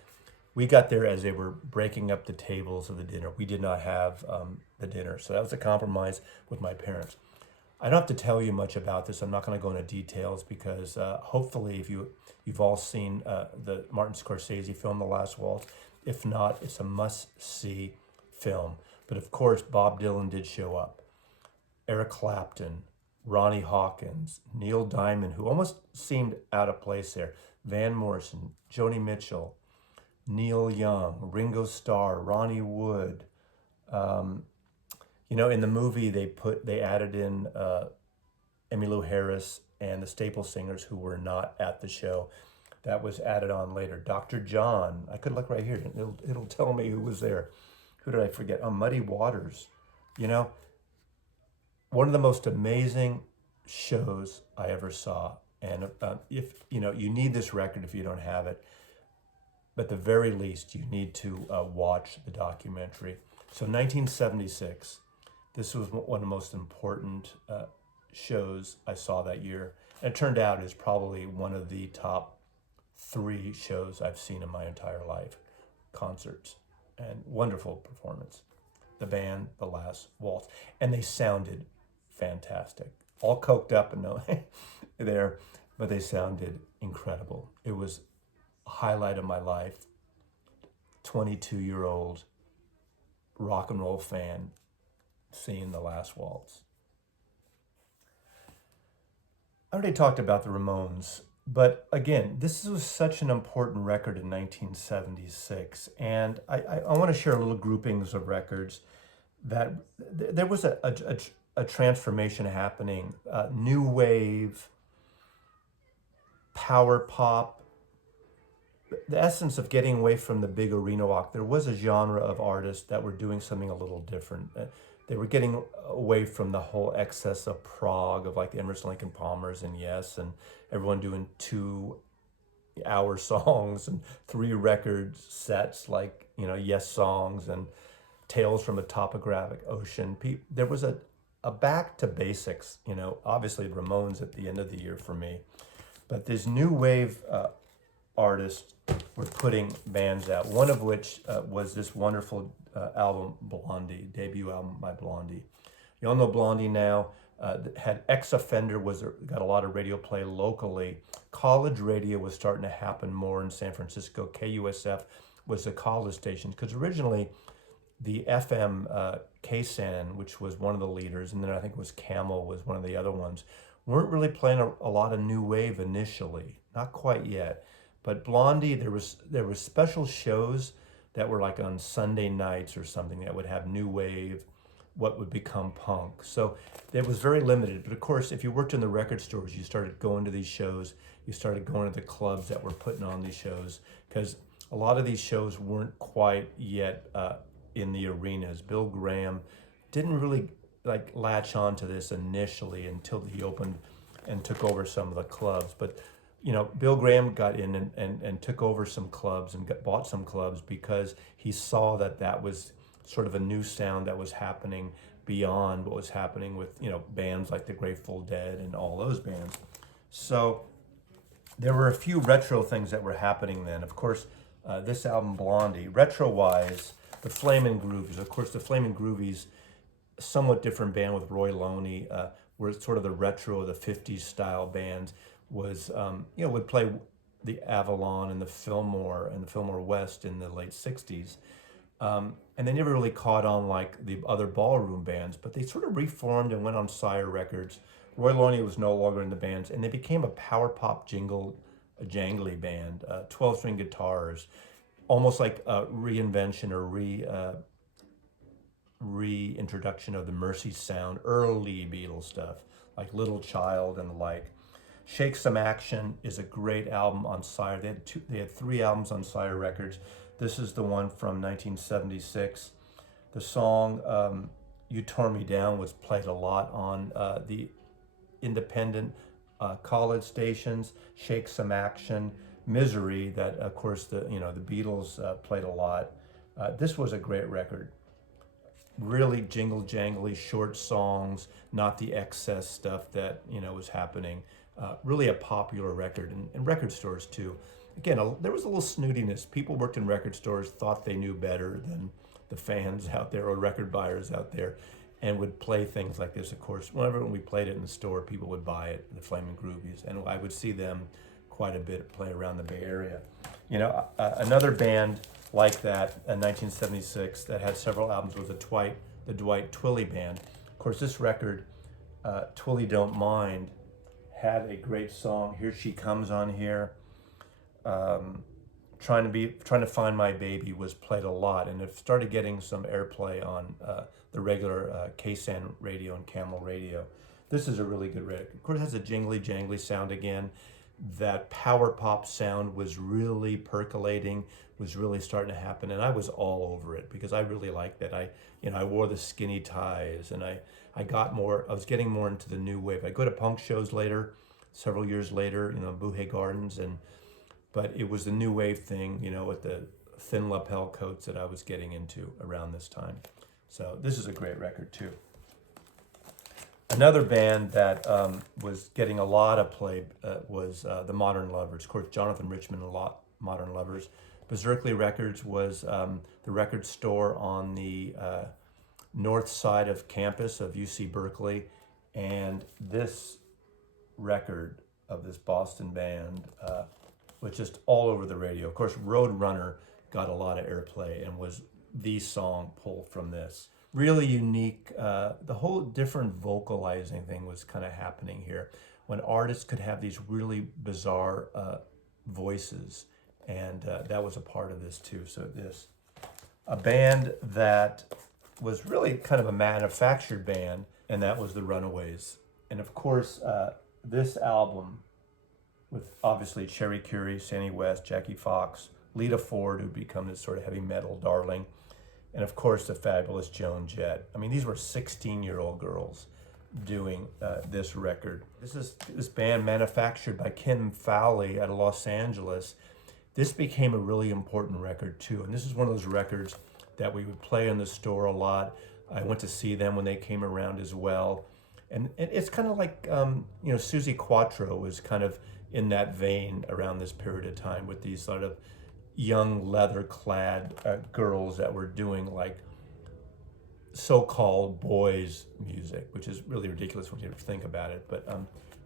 We got there as they were breaking up the tables of the dinner. We did not have the dinner, so that was a compromise with my parents. I don't have to tell you much about this. I'm not going to go into details because hopefully, if you've all seen the Martin Scorsese film, The Last Waltz. If not, it's a must-see film. But of course, Bob Dylan did show up. Eric Clapton, Ronnie Hawkins, Neil Diamond, who almost seemed out of place there, Van Morrison, Joni Mitchell, Neil Young, Ringo Starr, Ronnie Wood. In the movie they added in Emmylou Harris and the Staple Singers who were not at the show. That was added on later. Dr. John, I could look right here. It'll tell me who was there. Who did I forget? Oh, Muddy Waters. One of the most amazing shows I ever saw. And if you need this record if you don't have it, but at the very least you need to watch the documentary. So 1976, this was one of the most important shows I saw that year. And it turned out is probably one of the top 3 shows I've seen in my entire life, concerts, and wonderful performance. The band, The Last Waltz, and they sounded fantastic. All coked up and no there, but they sounded incredible. It was a highlight of my life. 22-year-old rock and roll fan seeing The Last Waltz. I already talked about the Ramones, but again, this was such an important record in 1976, and I want to share a little groupings of records that there was a transformation happening, new wave, power pop, the essence of getting away from the big arena rock. There was a genre of artists that were doing something a little different. They were getting away from the whole excess of prog, of like the Emerson, Lake and Palmers and Yes, and everyone doing 2-hour songs and 3 record sets like, Yes songs and Tales from a Topographic Ocean. There was a back to basics, obviously Ramones at the end of the year for me. But these new wave artists were putting bands out, one of which was this wonderful album, Blondie, debut album by Blondie. You all know Blondie now. Had Ex-Offender got a lot of radio play locally. College radio was starting to happen more in San Francisco. KUSF was the college station, because originally the FM KSAN, which was one of the leaders, and then I think it was Camel was one of the other ones, weren't really playing a lot of new wave initially, not quite yet. But Blondie, there was special shows that were like on Sunday nights or something that would have new wave, what would become punk. So it was very limited. But of course, if you worked in the record stores, you started going to these shows. You started going to the clubs that were putting on these shows, because a lot of these shows weren't quite yet in the arenas. Bill Graham didn't really latch on to this initially until he opened and took over some of the clubs. But Bill Graham got in and took over some clubs and bought some clubs because he saw that was sort of a new sound that was happening beyond what was happening with bands like the Grateful Dead and all those bands. So there were a few retro things that were happening then. Of course, this album Blondie, retro-wise, the Flamin' Groovies. Of course, the Flamin' Groovies, somewhat different band with Roy Loney, were sort of the retro, the 50s style bands. Was would play the Avalon and the Fillmore West in the late 60s. And they never really caught on like the other ballroom bands, but they sort of reformed and went on Sire Records. Roy Loney was no longer in the bands, and they became a power pop jangly band, 12-string guitars, almost like a reinvention or reintroduction of the Mercy sound, early Beatles stuff, like Little Child and the like. Shake Some Action is a great album on Sire. They had 3 albums on Sire Records. This is the one from 1976. The song You Tore Me Down was played a lot on the independent college stations. Shake Some Action, Misery, that of course the Beatles played a lot. This was a great record. Really jingle jangly, short songs, not the excess stuff that was happening. Really a popular record, and record stores too. Again, there was a little snootiness. People worked in record stores, thought they knew better than the fans out there or record buyers out there. and would play things like this. Of course, whenever we played it in the store, people would buy it, the Flaming Groovies, and I would see them quite a bit play around the Bay Area. You know, another band like that in 1976 that had several albums was the Dwight Twilley Band. Of course, this record, Twilley Don't Mind, had a great song. Here She Comes on here. Trying to Find My Baby was played a lot, and it started getting some airplay on the regular KSAN radio and Camel radio. This is a really good record. Of course, it has a jingly jangly sound again. That power pop sound was really percolating, was really starting to happen, and I was all over it because I really liked that. I wore the skinny ties, and I was getting more into the new wave. I go to punk shows later, several years later, Buhay Gardens, but it was the new wave thing, with the thin lapel coats that I was getting into around this time. So this is a great record too. Another band that was getting a lot of play was the Modern Lovers. Of course, Jonathan Richman, Modern Lovers. Berserkly Records was the record store on the north side of campus of UC Berkeley, and this record of this Boston band was just all over the radio. Of course, Roadrunner got a lot of airplay and was the song pulled from this. Really unique. The whole different vocalizing thing was kind of happening here when artists could have these really bizarre voices, and that was a part of this too. So a band that was really kind of a manufactured band, and that was the Runaways. And of course, this album with obviously Cherry Currie, Sandy West, Jackie Fox, Lita Ford, who'd become this sort of heavy metal darling, and of course the fabulous Joan Jett. I mean, these were 16-year-old girls doing this record. This band manufactured by Kim Fowley out of Los Angeles. This became a really important record too, and this is one of those records that we would play in the store a lot. I went to see them when they came around as well, and it's kind of like Suzi Quatro was kind of in that vein around this period of time with these sort of young leather-clad girls that were doing like so-called boys music, which is really ridiculous when you think about it, but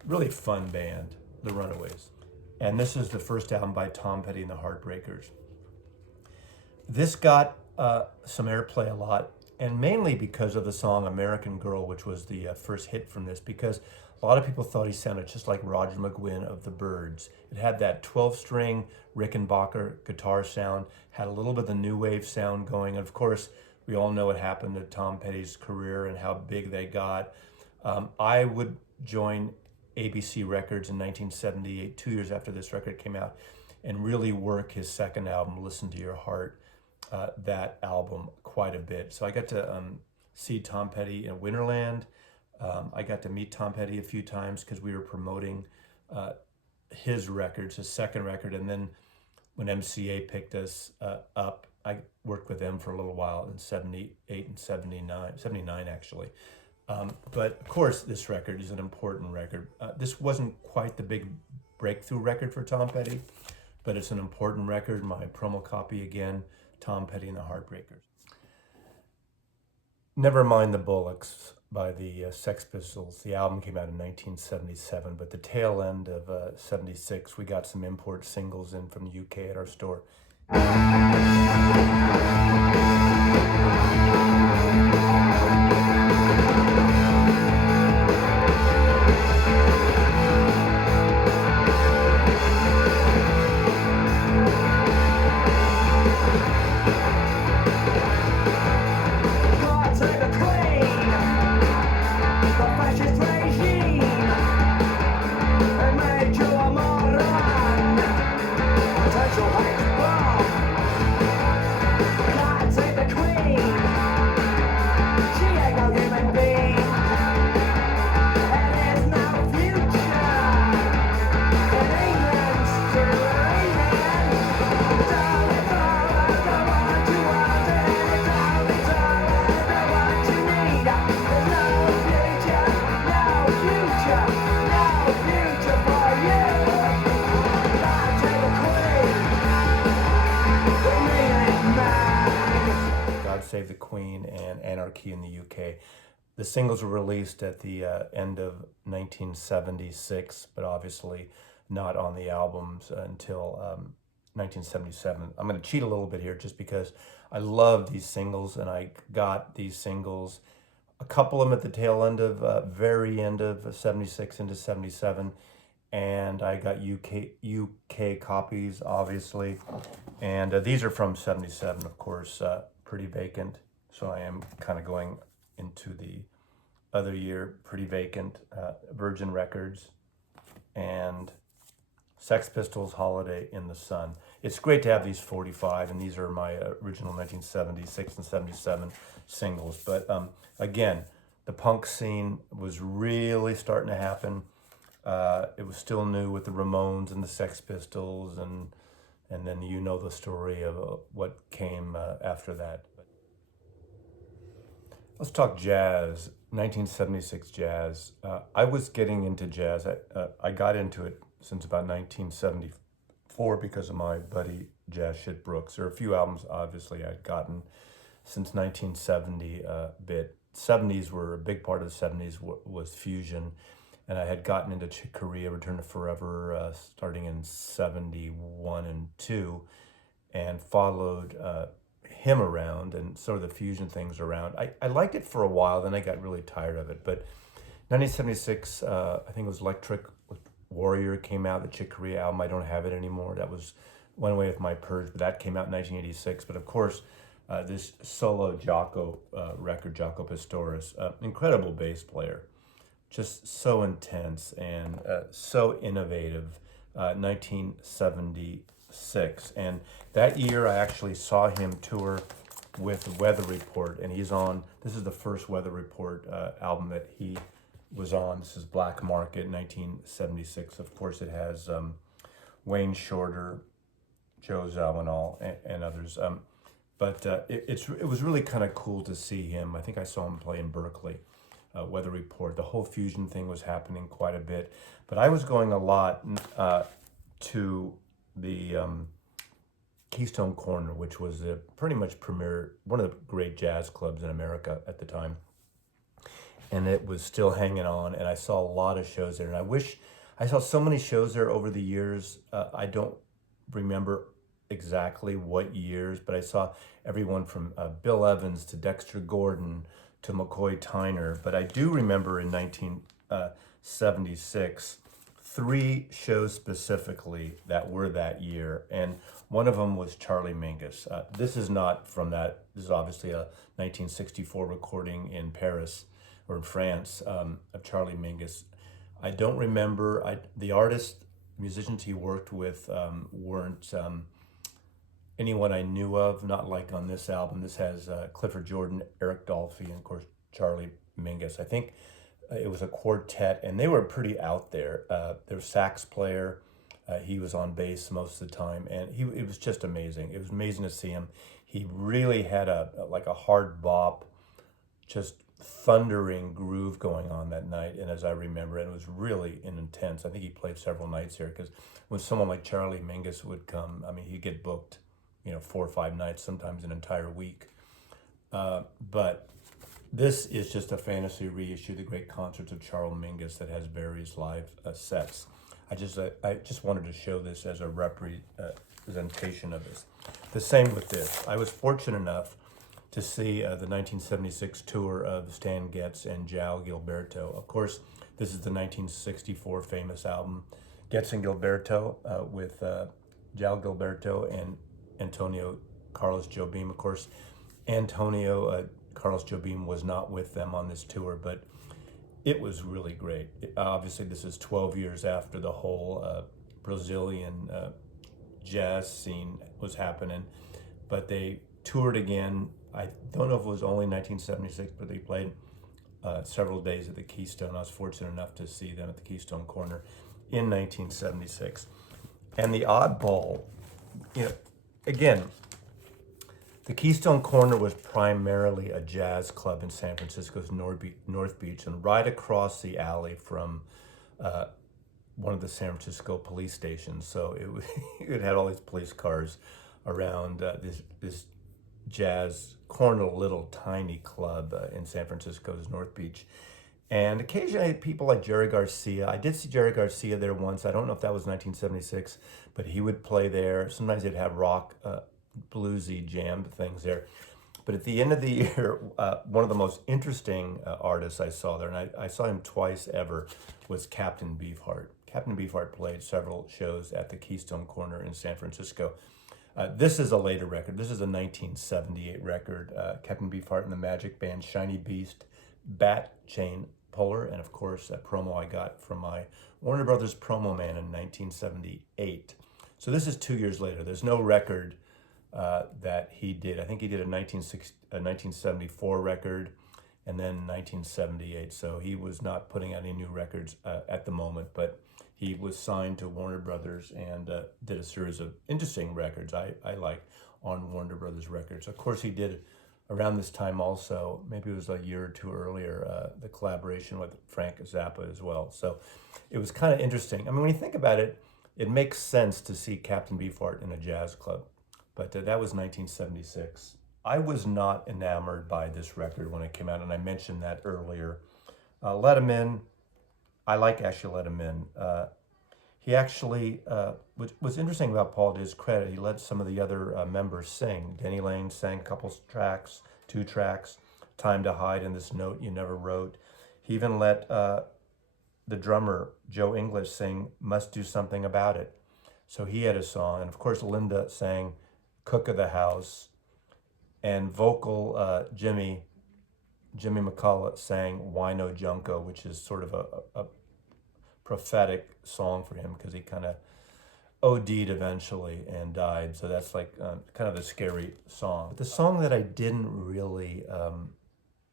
really fun band, the Runaways. And this is the first album by Tom Petty and the Heartbreakers. This got some airplay a lot, and mainly because of the song American Girl, which was the first hit from this, because a lot of people thought he sounded just like Roger McGuinn of the Byrds. It had that 12-string Rickenbacker guitar sound, had a little bit of the new wave sound going. And of course, we all know what happened to Tom Petty's career and how big they got. I would join ABC Records in 1978, 2 years after this record came out, and really work his second album, Listen to Your Heart, that album quite a bit. So I got to see Tom Petty in Winterland. I got to meet Tom Petty a few times because we were promoting his records, his second record, and then when MCA picked us up, I worked with them for a little while in 78 and 79 actually. But of course, this record is an important record. This wasn't quite the big breakthrough record for Tom Petty, but it's an important record. My promo copy again, Tom Petty and the Heartbreakers. Never Mind the Bullocks by the Sex Pistols. The album came out in 1977, but the tail end of 76, we got some import singles in from the UK at our store. Save the Queen and Anarchy in the UK. The singles were released at the end of 1976, but obviously not on the albums until 1977. I'm going to cheat a little bit here just because I love these singles, and I got these singles, a couple of them at the tail end of, very end of 76 into 77. And I got UK copies, obviously. And these are from 77, of course, Pretty Vacant. So I am kind of going into the other year, Pretty Vacant, Virgin Records, and Sex Pistols, Holiday in the Sun. It's great to have these 45, and these are my original 1976 and 77 singles. But again, the punk scene was really starting to happen. It was still new with the Ramones and the Sex Pistols, and then you know the story of what came after that. Let's talk jazz, 1976 jazz. I was getting into jazz. I got into it since about 1974 because of my buddy Jazz Shit Brooks. There are a few albums, obviously, I'd gotten since 1970 bit. 70s were a big part of the 70s was fusion. And I had gotten into Chick Corea, Return to Forever, starting in 71 and 2, and followed him around and sort of the fusion things around. I liked it for a while, then I got really tired of it. But 1976, I think it was Electric Warrior came out, the Chick Corea album. I don't have it anymore. That was one way of my purge, but that came out in 1986. But of course, this solo Jaco record, Jaco Pastorius, incredible bass player. Just so intense and so innovative, 1976. And that year I actually saw him tour with Weather Report, and he's on, this is the first Weather Report album that he was on. This is Black Market, 1976. Of course it has Wayne Shorter, Joe Zawinul, and others. But it was really kind of cool to see him. I think I saw him play in Berkeley. Weather Report. The whole fusion thing was happening quite a bit, but I was going a lot to the Keystone Corner, which was a pretty much premier, one of the great jazz clubs in America at the time, and it was still hanging on. And I saw a lot of shows there, and I wish I saw so many shows there over the years. I don't remember exactly what years, but I saw everyone from Bill Evans to Dexter Gordon to McCoy Tyner. But I do remember in 1976, 3 shows specifically that were that year. And one of them was Charlie Mingus. This is not from that. This is obviously a 1964 recording in Paris or in France of Charlie Mingus. I don't remember, the artists, musicians he worked with weren't anyone I knew of, not like on this album. This has Clifford Jordan, Eric Dolphy, and of course Charlie Mingus. I think it was a quartet, and they were pretty out there. Their sax player, he was on bass most of the time, and it was just amazing. It was amazing to see him. He really had a hard bop, just thundering groove going on that night, and as I remember, and it was really intense. I think he played several nights here, because when someone like Charlie Mingus would come, I mean, he'd get booked 4 or 5 nights, sometimes an entire week. But this is just a fantasy reissue, the great concerts of Charles Mingus, that has various live sets. I just wanted to show this as a representation of this. The same with this. I was fortunate enough to see the 1976 tour of Stan Getz and João Gilberto. Of course, this is the 1964 famous album, Getz and Gilberto, with João Gilberto and Antonio Carlos Jobim. Of course, Antonio Carlos Jobim was not with them on this tour, but it was really great. Obviously, this is 12 years after the whole Brazilian jazz scene was happening, but they toured again. I don't know if it was only 1976, but they played several days at the Keystone. I was fortunate enough to see them at the Keystone Corner in 1976. And the oddball, again, the Keystone Corner was primarily a jazz club in San Francisco's North Beach, and right across the alley from one of the San Francisco police stations. So it had all these police cars around this jazz corner, little tiny club in San Francisco's North Beach. And occasionally people like Jerry Garcia. I did see Jerry Garcia there once. I don't know if that was 1976, but he would play there. Sometimes they'd have rock, bluesy jam things there. But at the end of the year, one of the most interesting artists I saw there, and I saw him twice ever, was Captain Beefheart. Captain Beefheart played several shows at the Keystone Corner in San Francisco. This is a later record. This is a 1978 record. Captain Beefheart and the Magic Band, Shiny Beast, Bat Chain Puller, and of course a promo I got from my Warner Brothers promo man in 1978. So this is 2 years later. There's no record that he did. I think he did a 1974 record and then 1978. So he was not putting out any new records at the moment, but he was signed to Warner Brothers and did a series of interesting records I like on Warner Brothers records. Of course, he did around this time also, maybe it was a year or two earlier, the collaboration with Frank Zappa as well. So it was kind of interesting. I mean, when you think about it, it makes sense to see Captain Beefheart in a jazz club. But that was 1976. I was not enamored by this record when it came out, and I mentioned that earlier. Let Him In, I like actually Let Him In. He actually, what's interesting about Paul, to his credit, he let some of the other members sing. Denny Lane sang a couple tracks, 2 tracks, Time to Hide and This Note You Never Wrote. He even let the drummer, Joe English, sing Must Do Something About It. So he had a song, and of course Linda sang Cook of the House, and vocal Jimmy McCullough sang Why No Junko, which is sort of a prophetic song for him because he kind of OD'd eventually and died. So that's like kind of a scary song. But the song that I didn't really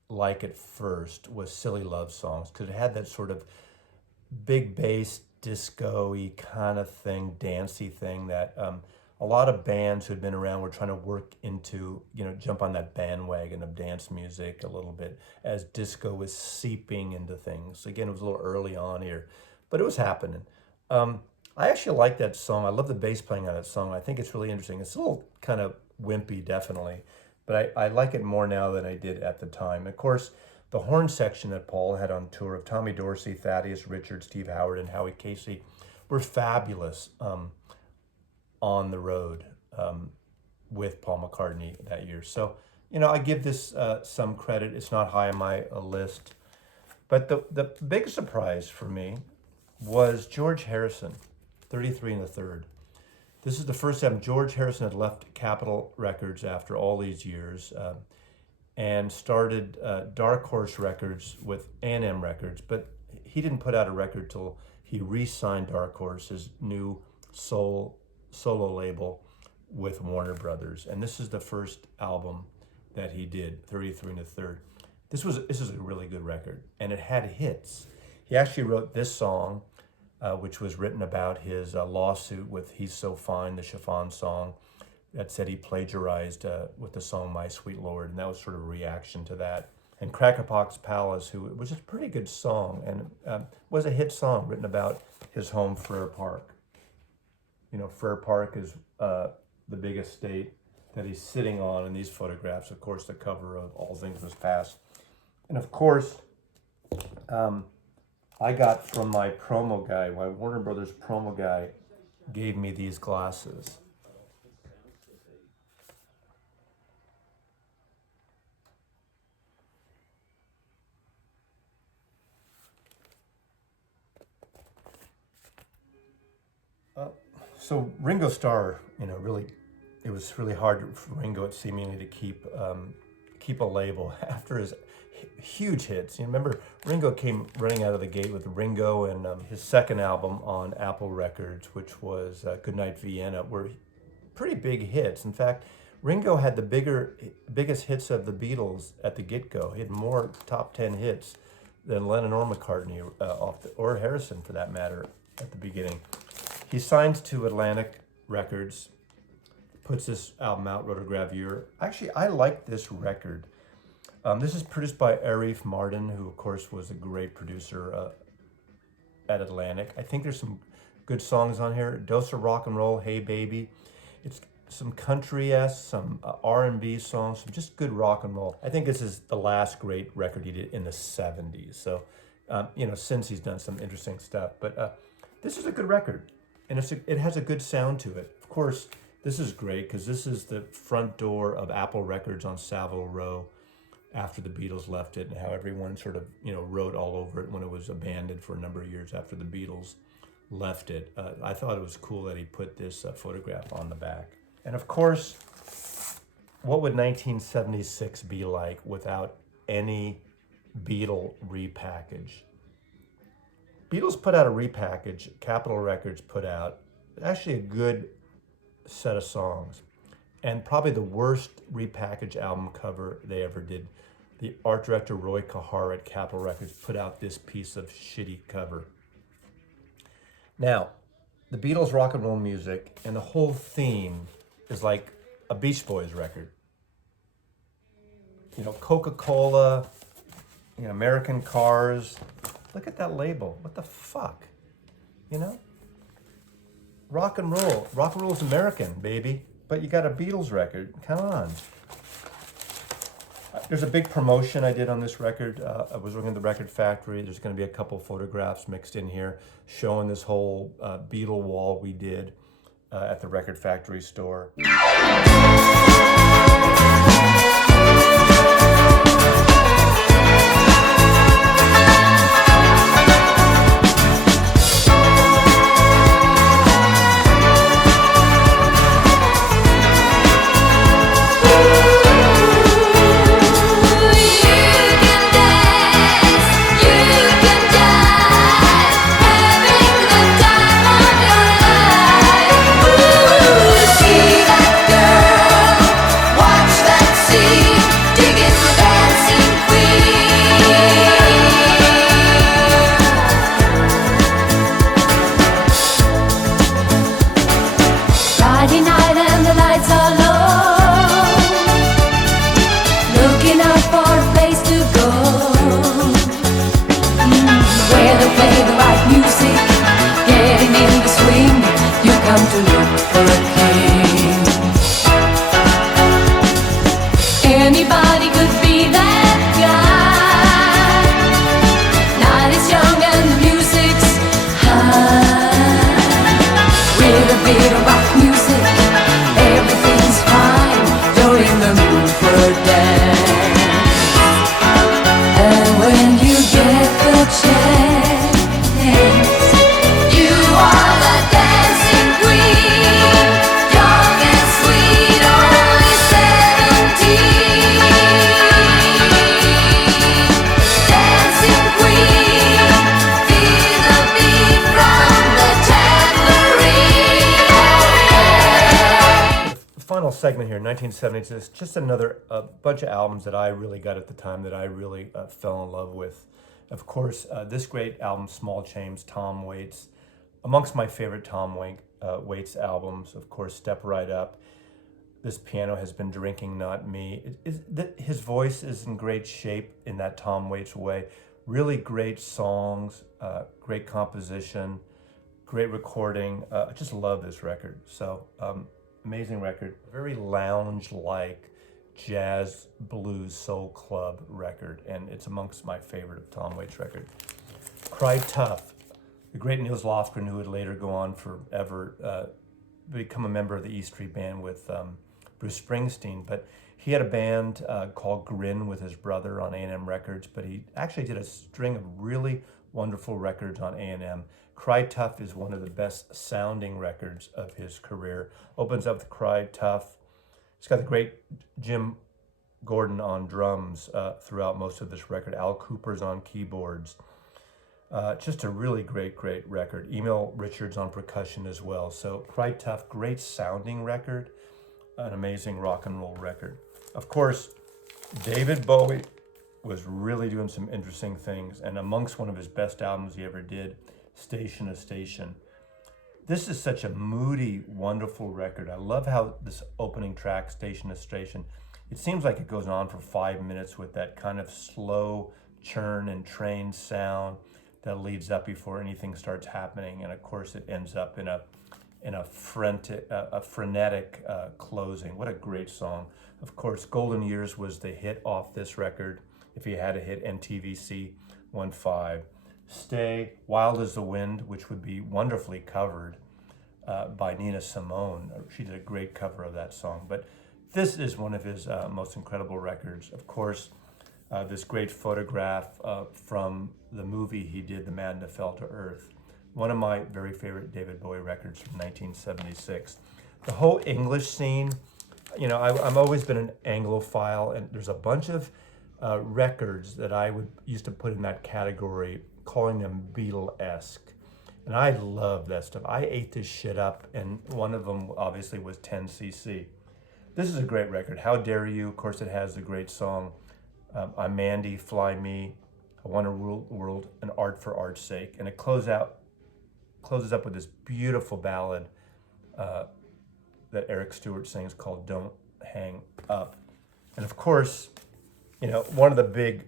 like at first was Silly Love Songs, because it had that sort of big bass, disco-y kind of thing, dancey thing that a lot of bands who had been around were trying to work into, jump on that bandwagon of dance music a little bit as disco was seeping into things. Again, it was a little early on here, but it was happening. I actually like that song. I love the bass playing on that song. I think it's really interesting. It's a little kind of wimpy, definitely, but I like it more now than I did at the time. Of course, the horn section that Paul had on tour of Tommy Dorsey, Thaddeus Richards, Steve Howard, and Howie Casey were fabulous on the road with Paul McCartney that year. So, I give this some credit. It's not high on my list. But the big surprise for me was George Harrison, 33 1/3. This is the first time George Harrison had left Capitol Records after all these years and started Dark Horse Records with A&M Records. But he didn't put out a record till he re-signed Dark Horse, his new solo label with Warner Brothers. And this is the first album that he did, 33 1/3. This is a really good record, and it had hits. He actually wrote this song, which was written about his lawsuit with He's So Fine, the chiffon song, that said he plagiarized with the song My Sweet Lord, and that was sort of a reaction to that. And Crackerpox Palace, which is a pretty good song, and was a hit song written about his home, Frere Park. Frere Park is the big estate that he's sitting on in these photographs. Of course, the cover of All Things Must Pass. And of course, I got from my promo guy, my Warner Brothers promo guy, gave me these glasses. So Ringo Starr, really, it was really hard for Ringo seemingly to keep a label after his huge hits. Remember, Ringo came running out of the gate with Ringo and his second album on Apple Records, which was Goodnight Vienna, were pretty big hits. In fact, Ringo had the biggest hits of the Beatles at the get-go. He had more top 10 hits than Lennon or McCartney, or Harrison for that matter, at the beginning. He signs to Atlantic Records, puts this album out, Rotogravure. Actually, I like this record. This is produced by Arif Mardin, who of course was a great producer at Atlantic. I think there's some good songs on here. Dose of Rock and Roll, Hey Baby. It's some country-esque, some R&B songs, some just good rock and roll. I think this is the last great record he did in the 70s. So, since he's done some interesting stuff. But this is a good record, and it has a good sound to it. Of course, this is great because this is the front door of Apple Records on Savile Row after the Beatles left it, and how everyone sort of, wrote all over it when it was abandoned for a number of years after the Beatles left it. I thought it was cool that he put this photograph on the back. And of course, what would 1976 be like without any Beatle repackage? Beatles put out a repackage, Capitol Records put out actually a good set of songs, and probably the worst repackaged album cover they ever did. The art director Roy Kahar at Capitol Records put out this piece of shitty cover. Now, the Beatles' rock and roll music and the whole theme is like a Beach Boys record. Coca-Cola, American cars. Look at that label. What the fuck? Rock and roll. Rock and roll is American, baby. But you got a Beatles record. Come on. There's a big promotion I did on this record. I was working at the Record Factory. There's going to be a couple photographs mixed in here showing this whole Beatle wall we did at the Record Factory store. Segment here, 1970s, is just another bunch of albums that I really got at the time that I really fell in love with. Of course, this great album, Small Change, Tom Waits, amongst my favorite Tom Waits albums, of course, Step Right Up. This piano has been drinking, not me. His voice is in great shape in that Tom Waits way. Really great songs, great composition, great recording. I just love this record. So, amazing record. Very lounge-like jazz, blues, soul club record, and it's amongst my favorite of Tom Waits' record. Cry Tough. The great Nils Lofgren, who would later go on forever, become a member of the E Street Band with Bruce Springsteen, but he had a band called Grin with his brother on A&M Records, but he actually did a string of really wonderful records on A&M. Cry Tough is one of the best sounding records of his career. Opens up with Cry Tough. It's got the great Jim Gordon on drums throughout most of this record. Al Cooper's on keyboards. Just a really great record. Emil Richards on percussion as well. So Cry Tough, great sounding record. An amazing rock and roll record. Of course, David Bowie was really doing some interesting things, and amongst one of his best albums he ever did, Station to Station. This is such a moody, wonderful record. I love how this opening track, Station to Station, it seems like it goes on for 5 minutes with that kind of slow churn and train sound that leads up before anything starts happening. And of course it ends up in a and a frenetic closing. What a great song. Of course, Golden Years was the hit off this record. If you had a hit, NTVC 1.5. Stay, Wild as the Wind, which would be wonderfully covered by Nina Simone. She did a great cover of that song. But this is one of his most incredible records. Of course, this great photograph from the movie he did, The Man That Fell to Earth. One of my very favorite David Bowie records from 1976. The whole English scene, I've always been an Anglophile, and there's a bunch of records that I used to put in that category, calling them Beatle-esque. And I love that stuff. I ate this shit up, and one of them obviously was 10cc. This is a great record. How Dare You? Of course, it has the great song, I'm Mandy, Fly Me, I Want to Rule the World, and Art for Art's Sake. And it closes up with this beautiful ballad that Eric Stewart sings called Don't Hang Up. And of course, one of the big,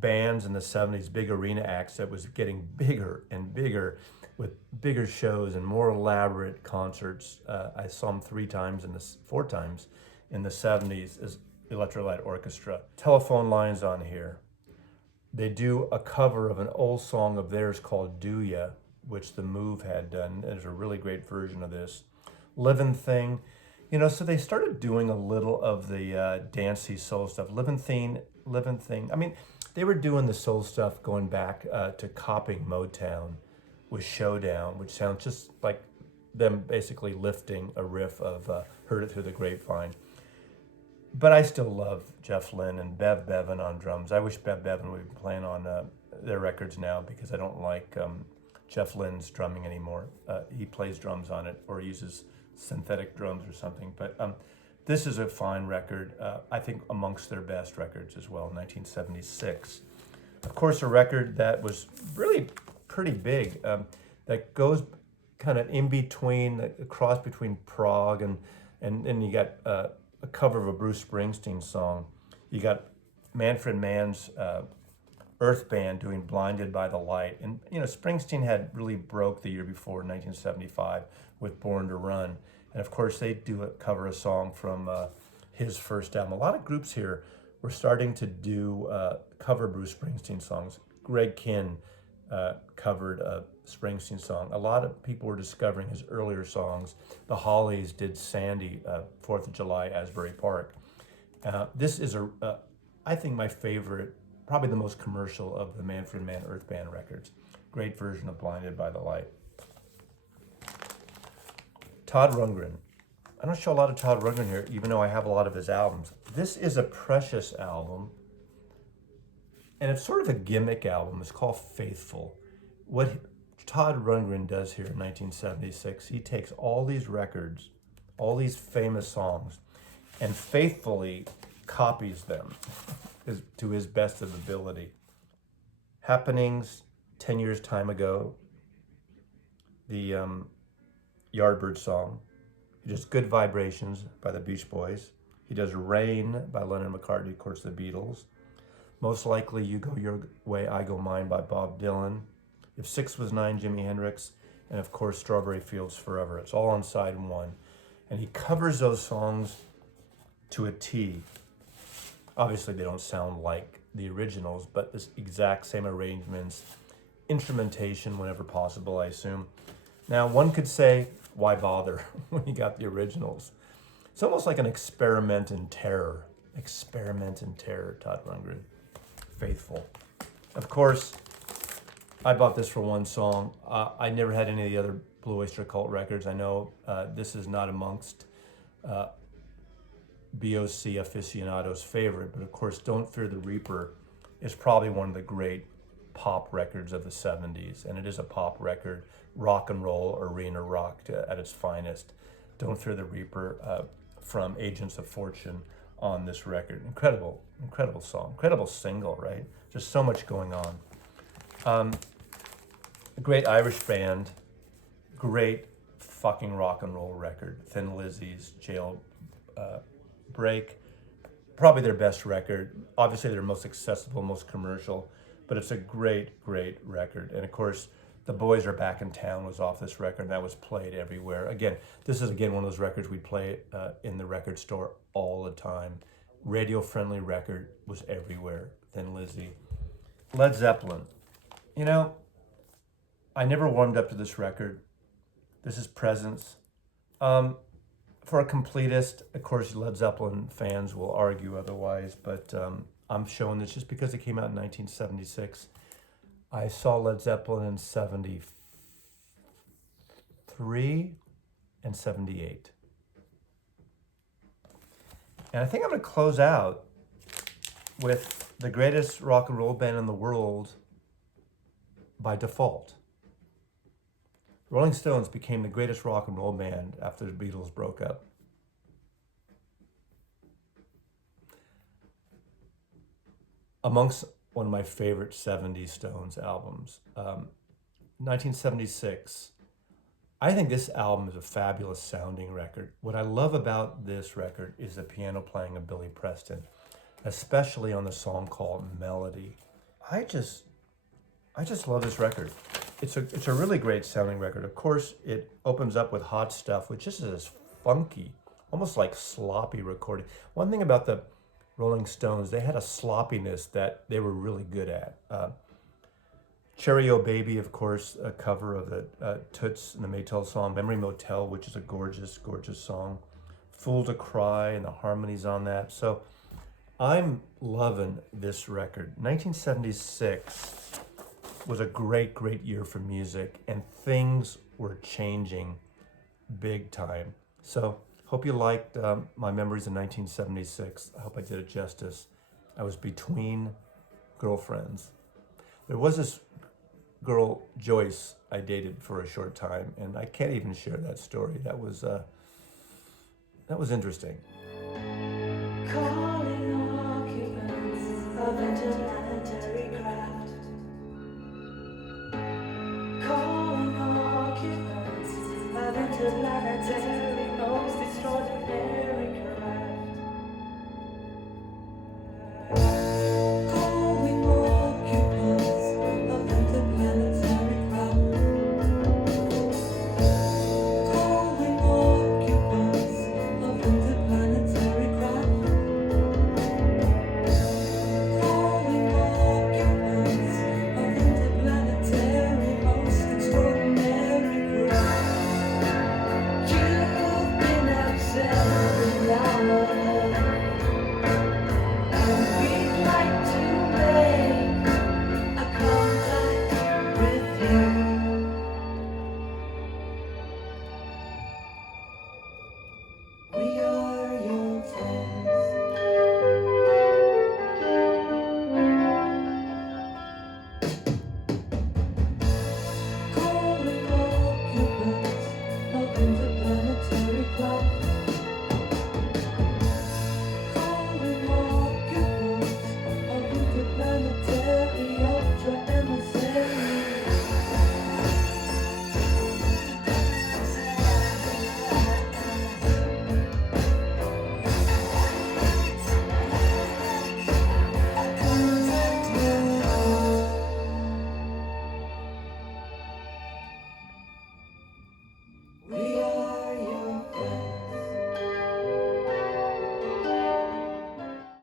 bands in the 70s, big arena acts that was getting bigger and bigger with bigger shows and more elaborate concerts. I saw them 4 times in the 70s as Electric Orchestra. Telephone Lines on here. They do a cover of an old song of theirs called Do Ya, which The Move had done. There's a really great version of this. Livin' Thing. So they started doing a little of the dancey soul stuff. Livin' Thing. I mean, they were doing the soul stuff going back to copying Motown with Showdown, which sounds just like them basically lifting a riff of Heard It Through the Grapevine. But I still love Jeff Lynne and Bev Bevan on drums. I wish Bev Bevan would be playing on their records now, because I don't like Jeff Lynne's drumming anymore. He plays drums on it or uses synthetic drums or something. But this is a fine record. I think amongst their best records as well, 1976. Of course, a record that was really pretty big, that goes kind of in between, a cross between prog and you got a cover of a Bruce Springsteen song. You got Manfred Mann's Earth Band doing Blinded by the Light. And, Springsteen had really broke the year before, 1975, with Born to Run. And of course, they cover a song from his first album. A lot of groups here were starting to do cover Bruce Springsteen songs. Greg Kihn covered a Springsteen song. A lot of people were discovering his earlier songs. The Hollies did Sandy, 4th of July, Asbury Park. This is, I think, my favorite, probably the most commercial of the Manfred Mann Earth Band records. Great version of Blinded by the Light. Todd Rundgren. I don't show a lot of Todd Rundgren here, even though I have a lot of his albums. This is a precious album, and it's sort of a gimmick album. It's called Faithful. What Todd Rundgren does here in 1976, he takes all these records, all these famous songs, and faithfully copies them to his best of ability. Happenings, 10 Years Time Ago, the Yardbird song. He does Good Vibrations by the Beach Boys. He does Rain by Lennon McCartney, of course, the Beatles. Most Likely You Go Your Way, I Go Mine by Bob Dylan. If 6 Was 9, Jimi Hendrix. And of course, Strawberry Fields Forever. It's all on side 1. And he covers those songs to a T. Obviously, they don't sound like the originals, but the exact same arrangements, instrumentation whenever possible, I assume. Now, one could say, why bother when you got the originals? It's almost like an experiment in terror. Experiment in terror, Todd Rundgren. Faithful. Of course, I bought this for one song. I never had any of the other Blue Oyster Cult records. I know this is not amongst BOC aficionados' favorite, but of course, Don't Fear the Reaper is probably one of the great pop records of the 70s, and it is a pop record, rock and roll, arena rock at its finest. Don't Fear the Reaper from Agents of Fortune on this record. Incredible song, incredible single, right? Just so much going on. A great Irish band, great fucking rock and roll record. Thin Lizzy's Jail Break, probably their best record. Obviously their most accessible, most commercial, but it's a great record. And of course, The Boys Are Back in Town was off this record, and that was played everywhere. Again, this is one of those records we'd play in the record store all the time. Radio-friendly record was everywhere. Thin Lizzy. Led Zeppelin. You know, I never warmed up to this record. This is Presence. For a completist, of course, Led Zeppelin fans will argue otherwise, but I'm showing this just because it came out in 1976. I saw Led Zeppelin in 73 and 78. And I think I'm going to close out with the greatest rock and roll band in the world by default. Rolling Stones became the greatest rock and roll band after the Beatles broke up. Amongst one of my favorite 70s Stones albums, 1976. I think this album is a fabulous sounding record. What I love about this record is the piano playing of Billy Preston, especially on the song called Melody. I just love this record. It's a really great sounding record. Of course, it opens up with Hot Stuff, which just is this funky, almost like sloppy recording. One thing about the Rolling Stones, they had a sloppiness that they were really good at. Cherry O Baby, of course, a cover of the Toots and the Maytals song, Memory Motel, which is a gorgeous, gorgeous song. Fool to Cry and the harmonies on that. So I'm loving this record. 1976 was a great, great year for music, and things were changing big time. So hope you liked my memories in 1976. I hope I did it justice. I was between girlfriends. There was this girl, Joyce, I dated for a short time, and I can't even share that story. That was interesting. Calling occupants of interplanetary craft. Calling occupants of interplanetary most extraordinary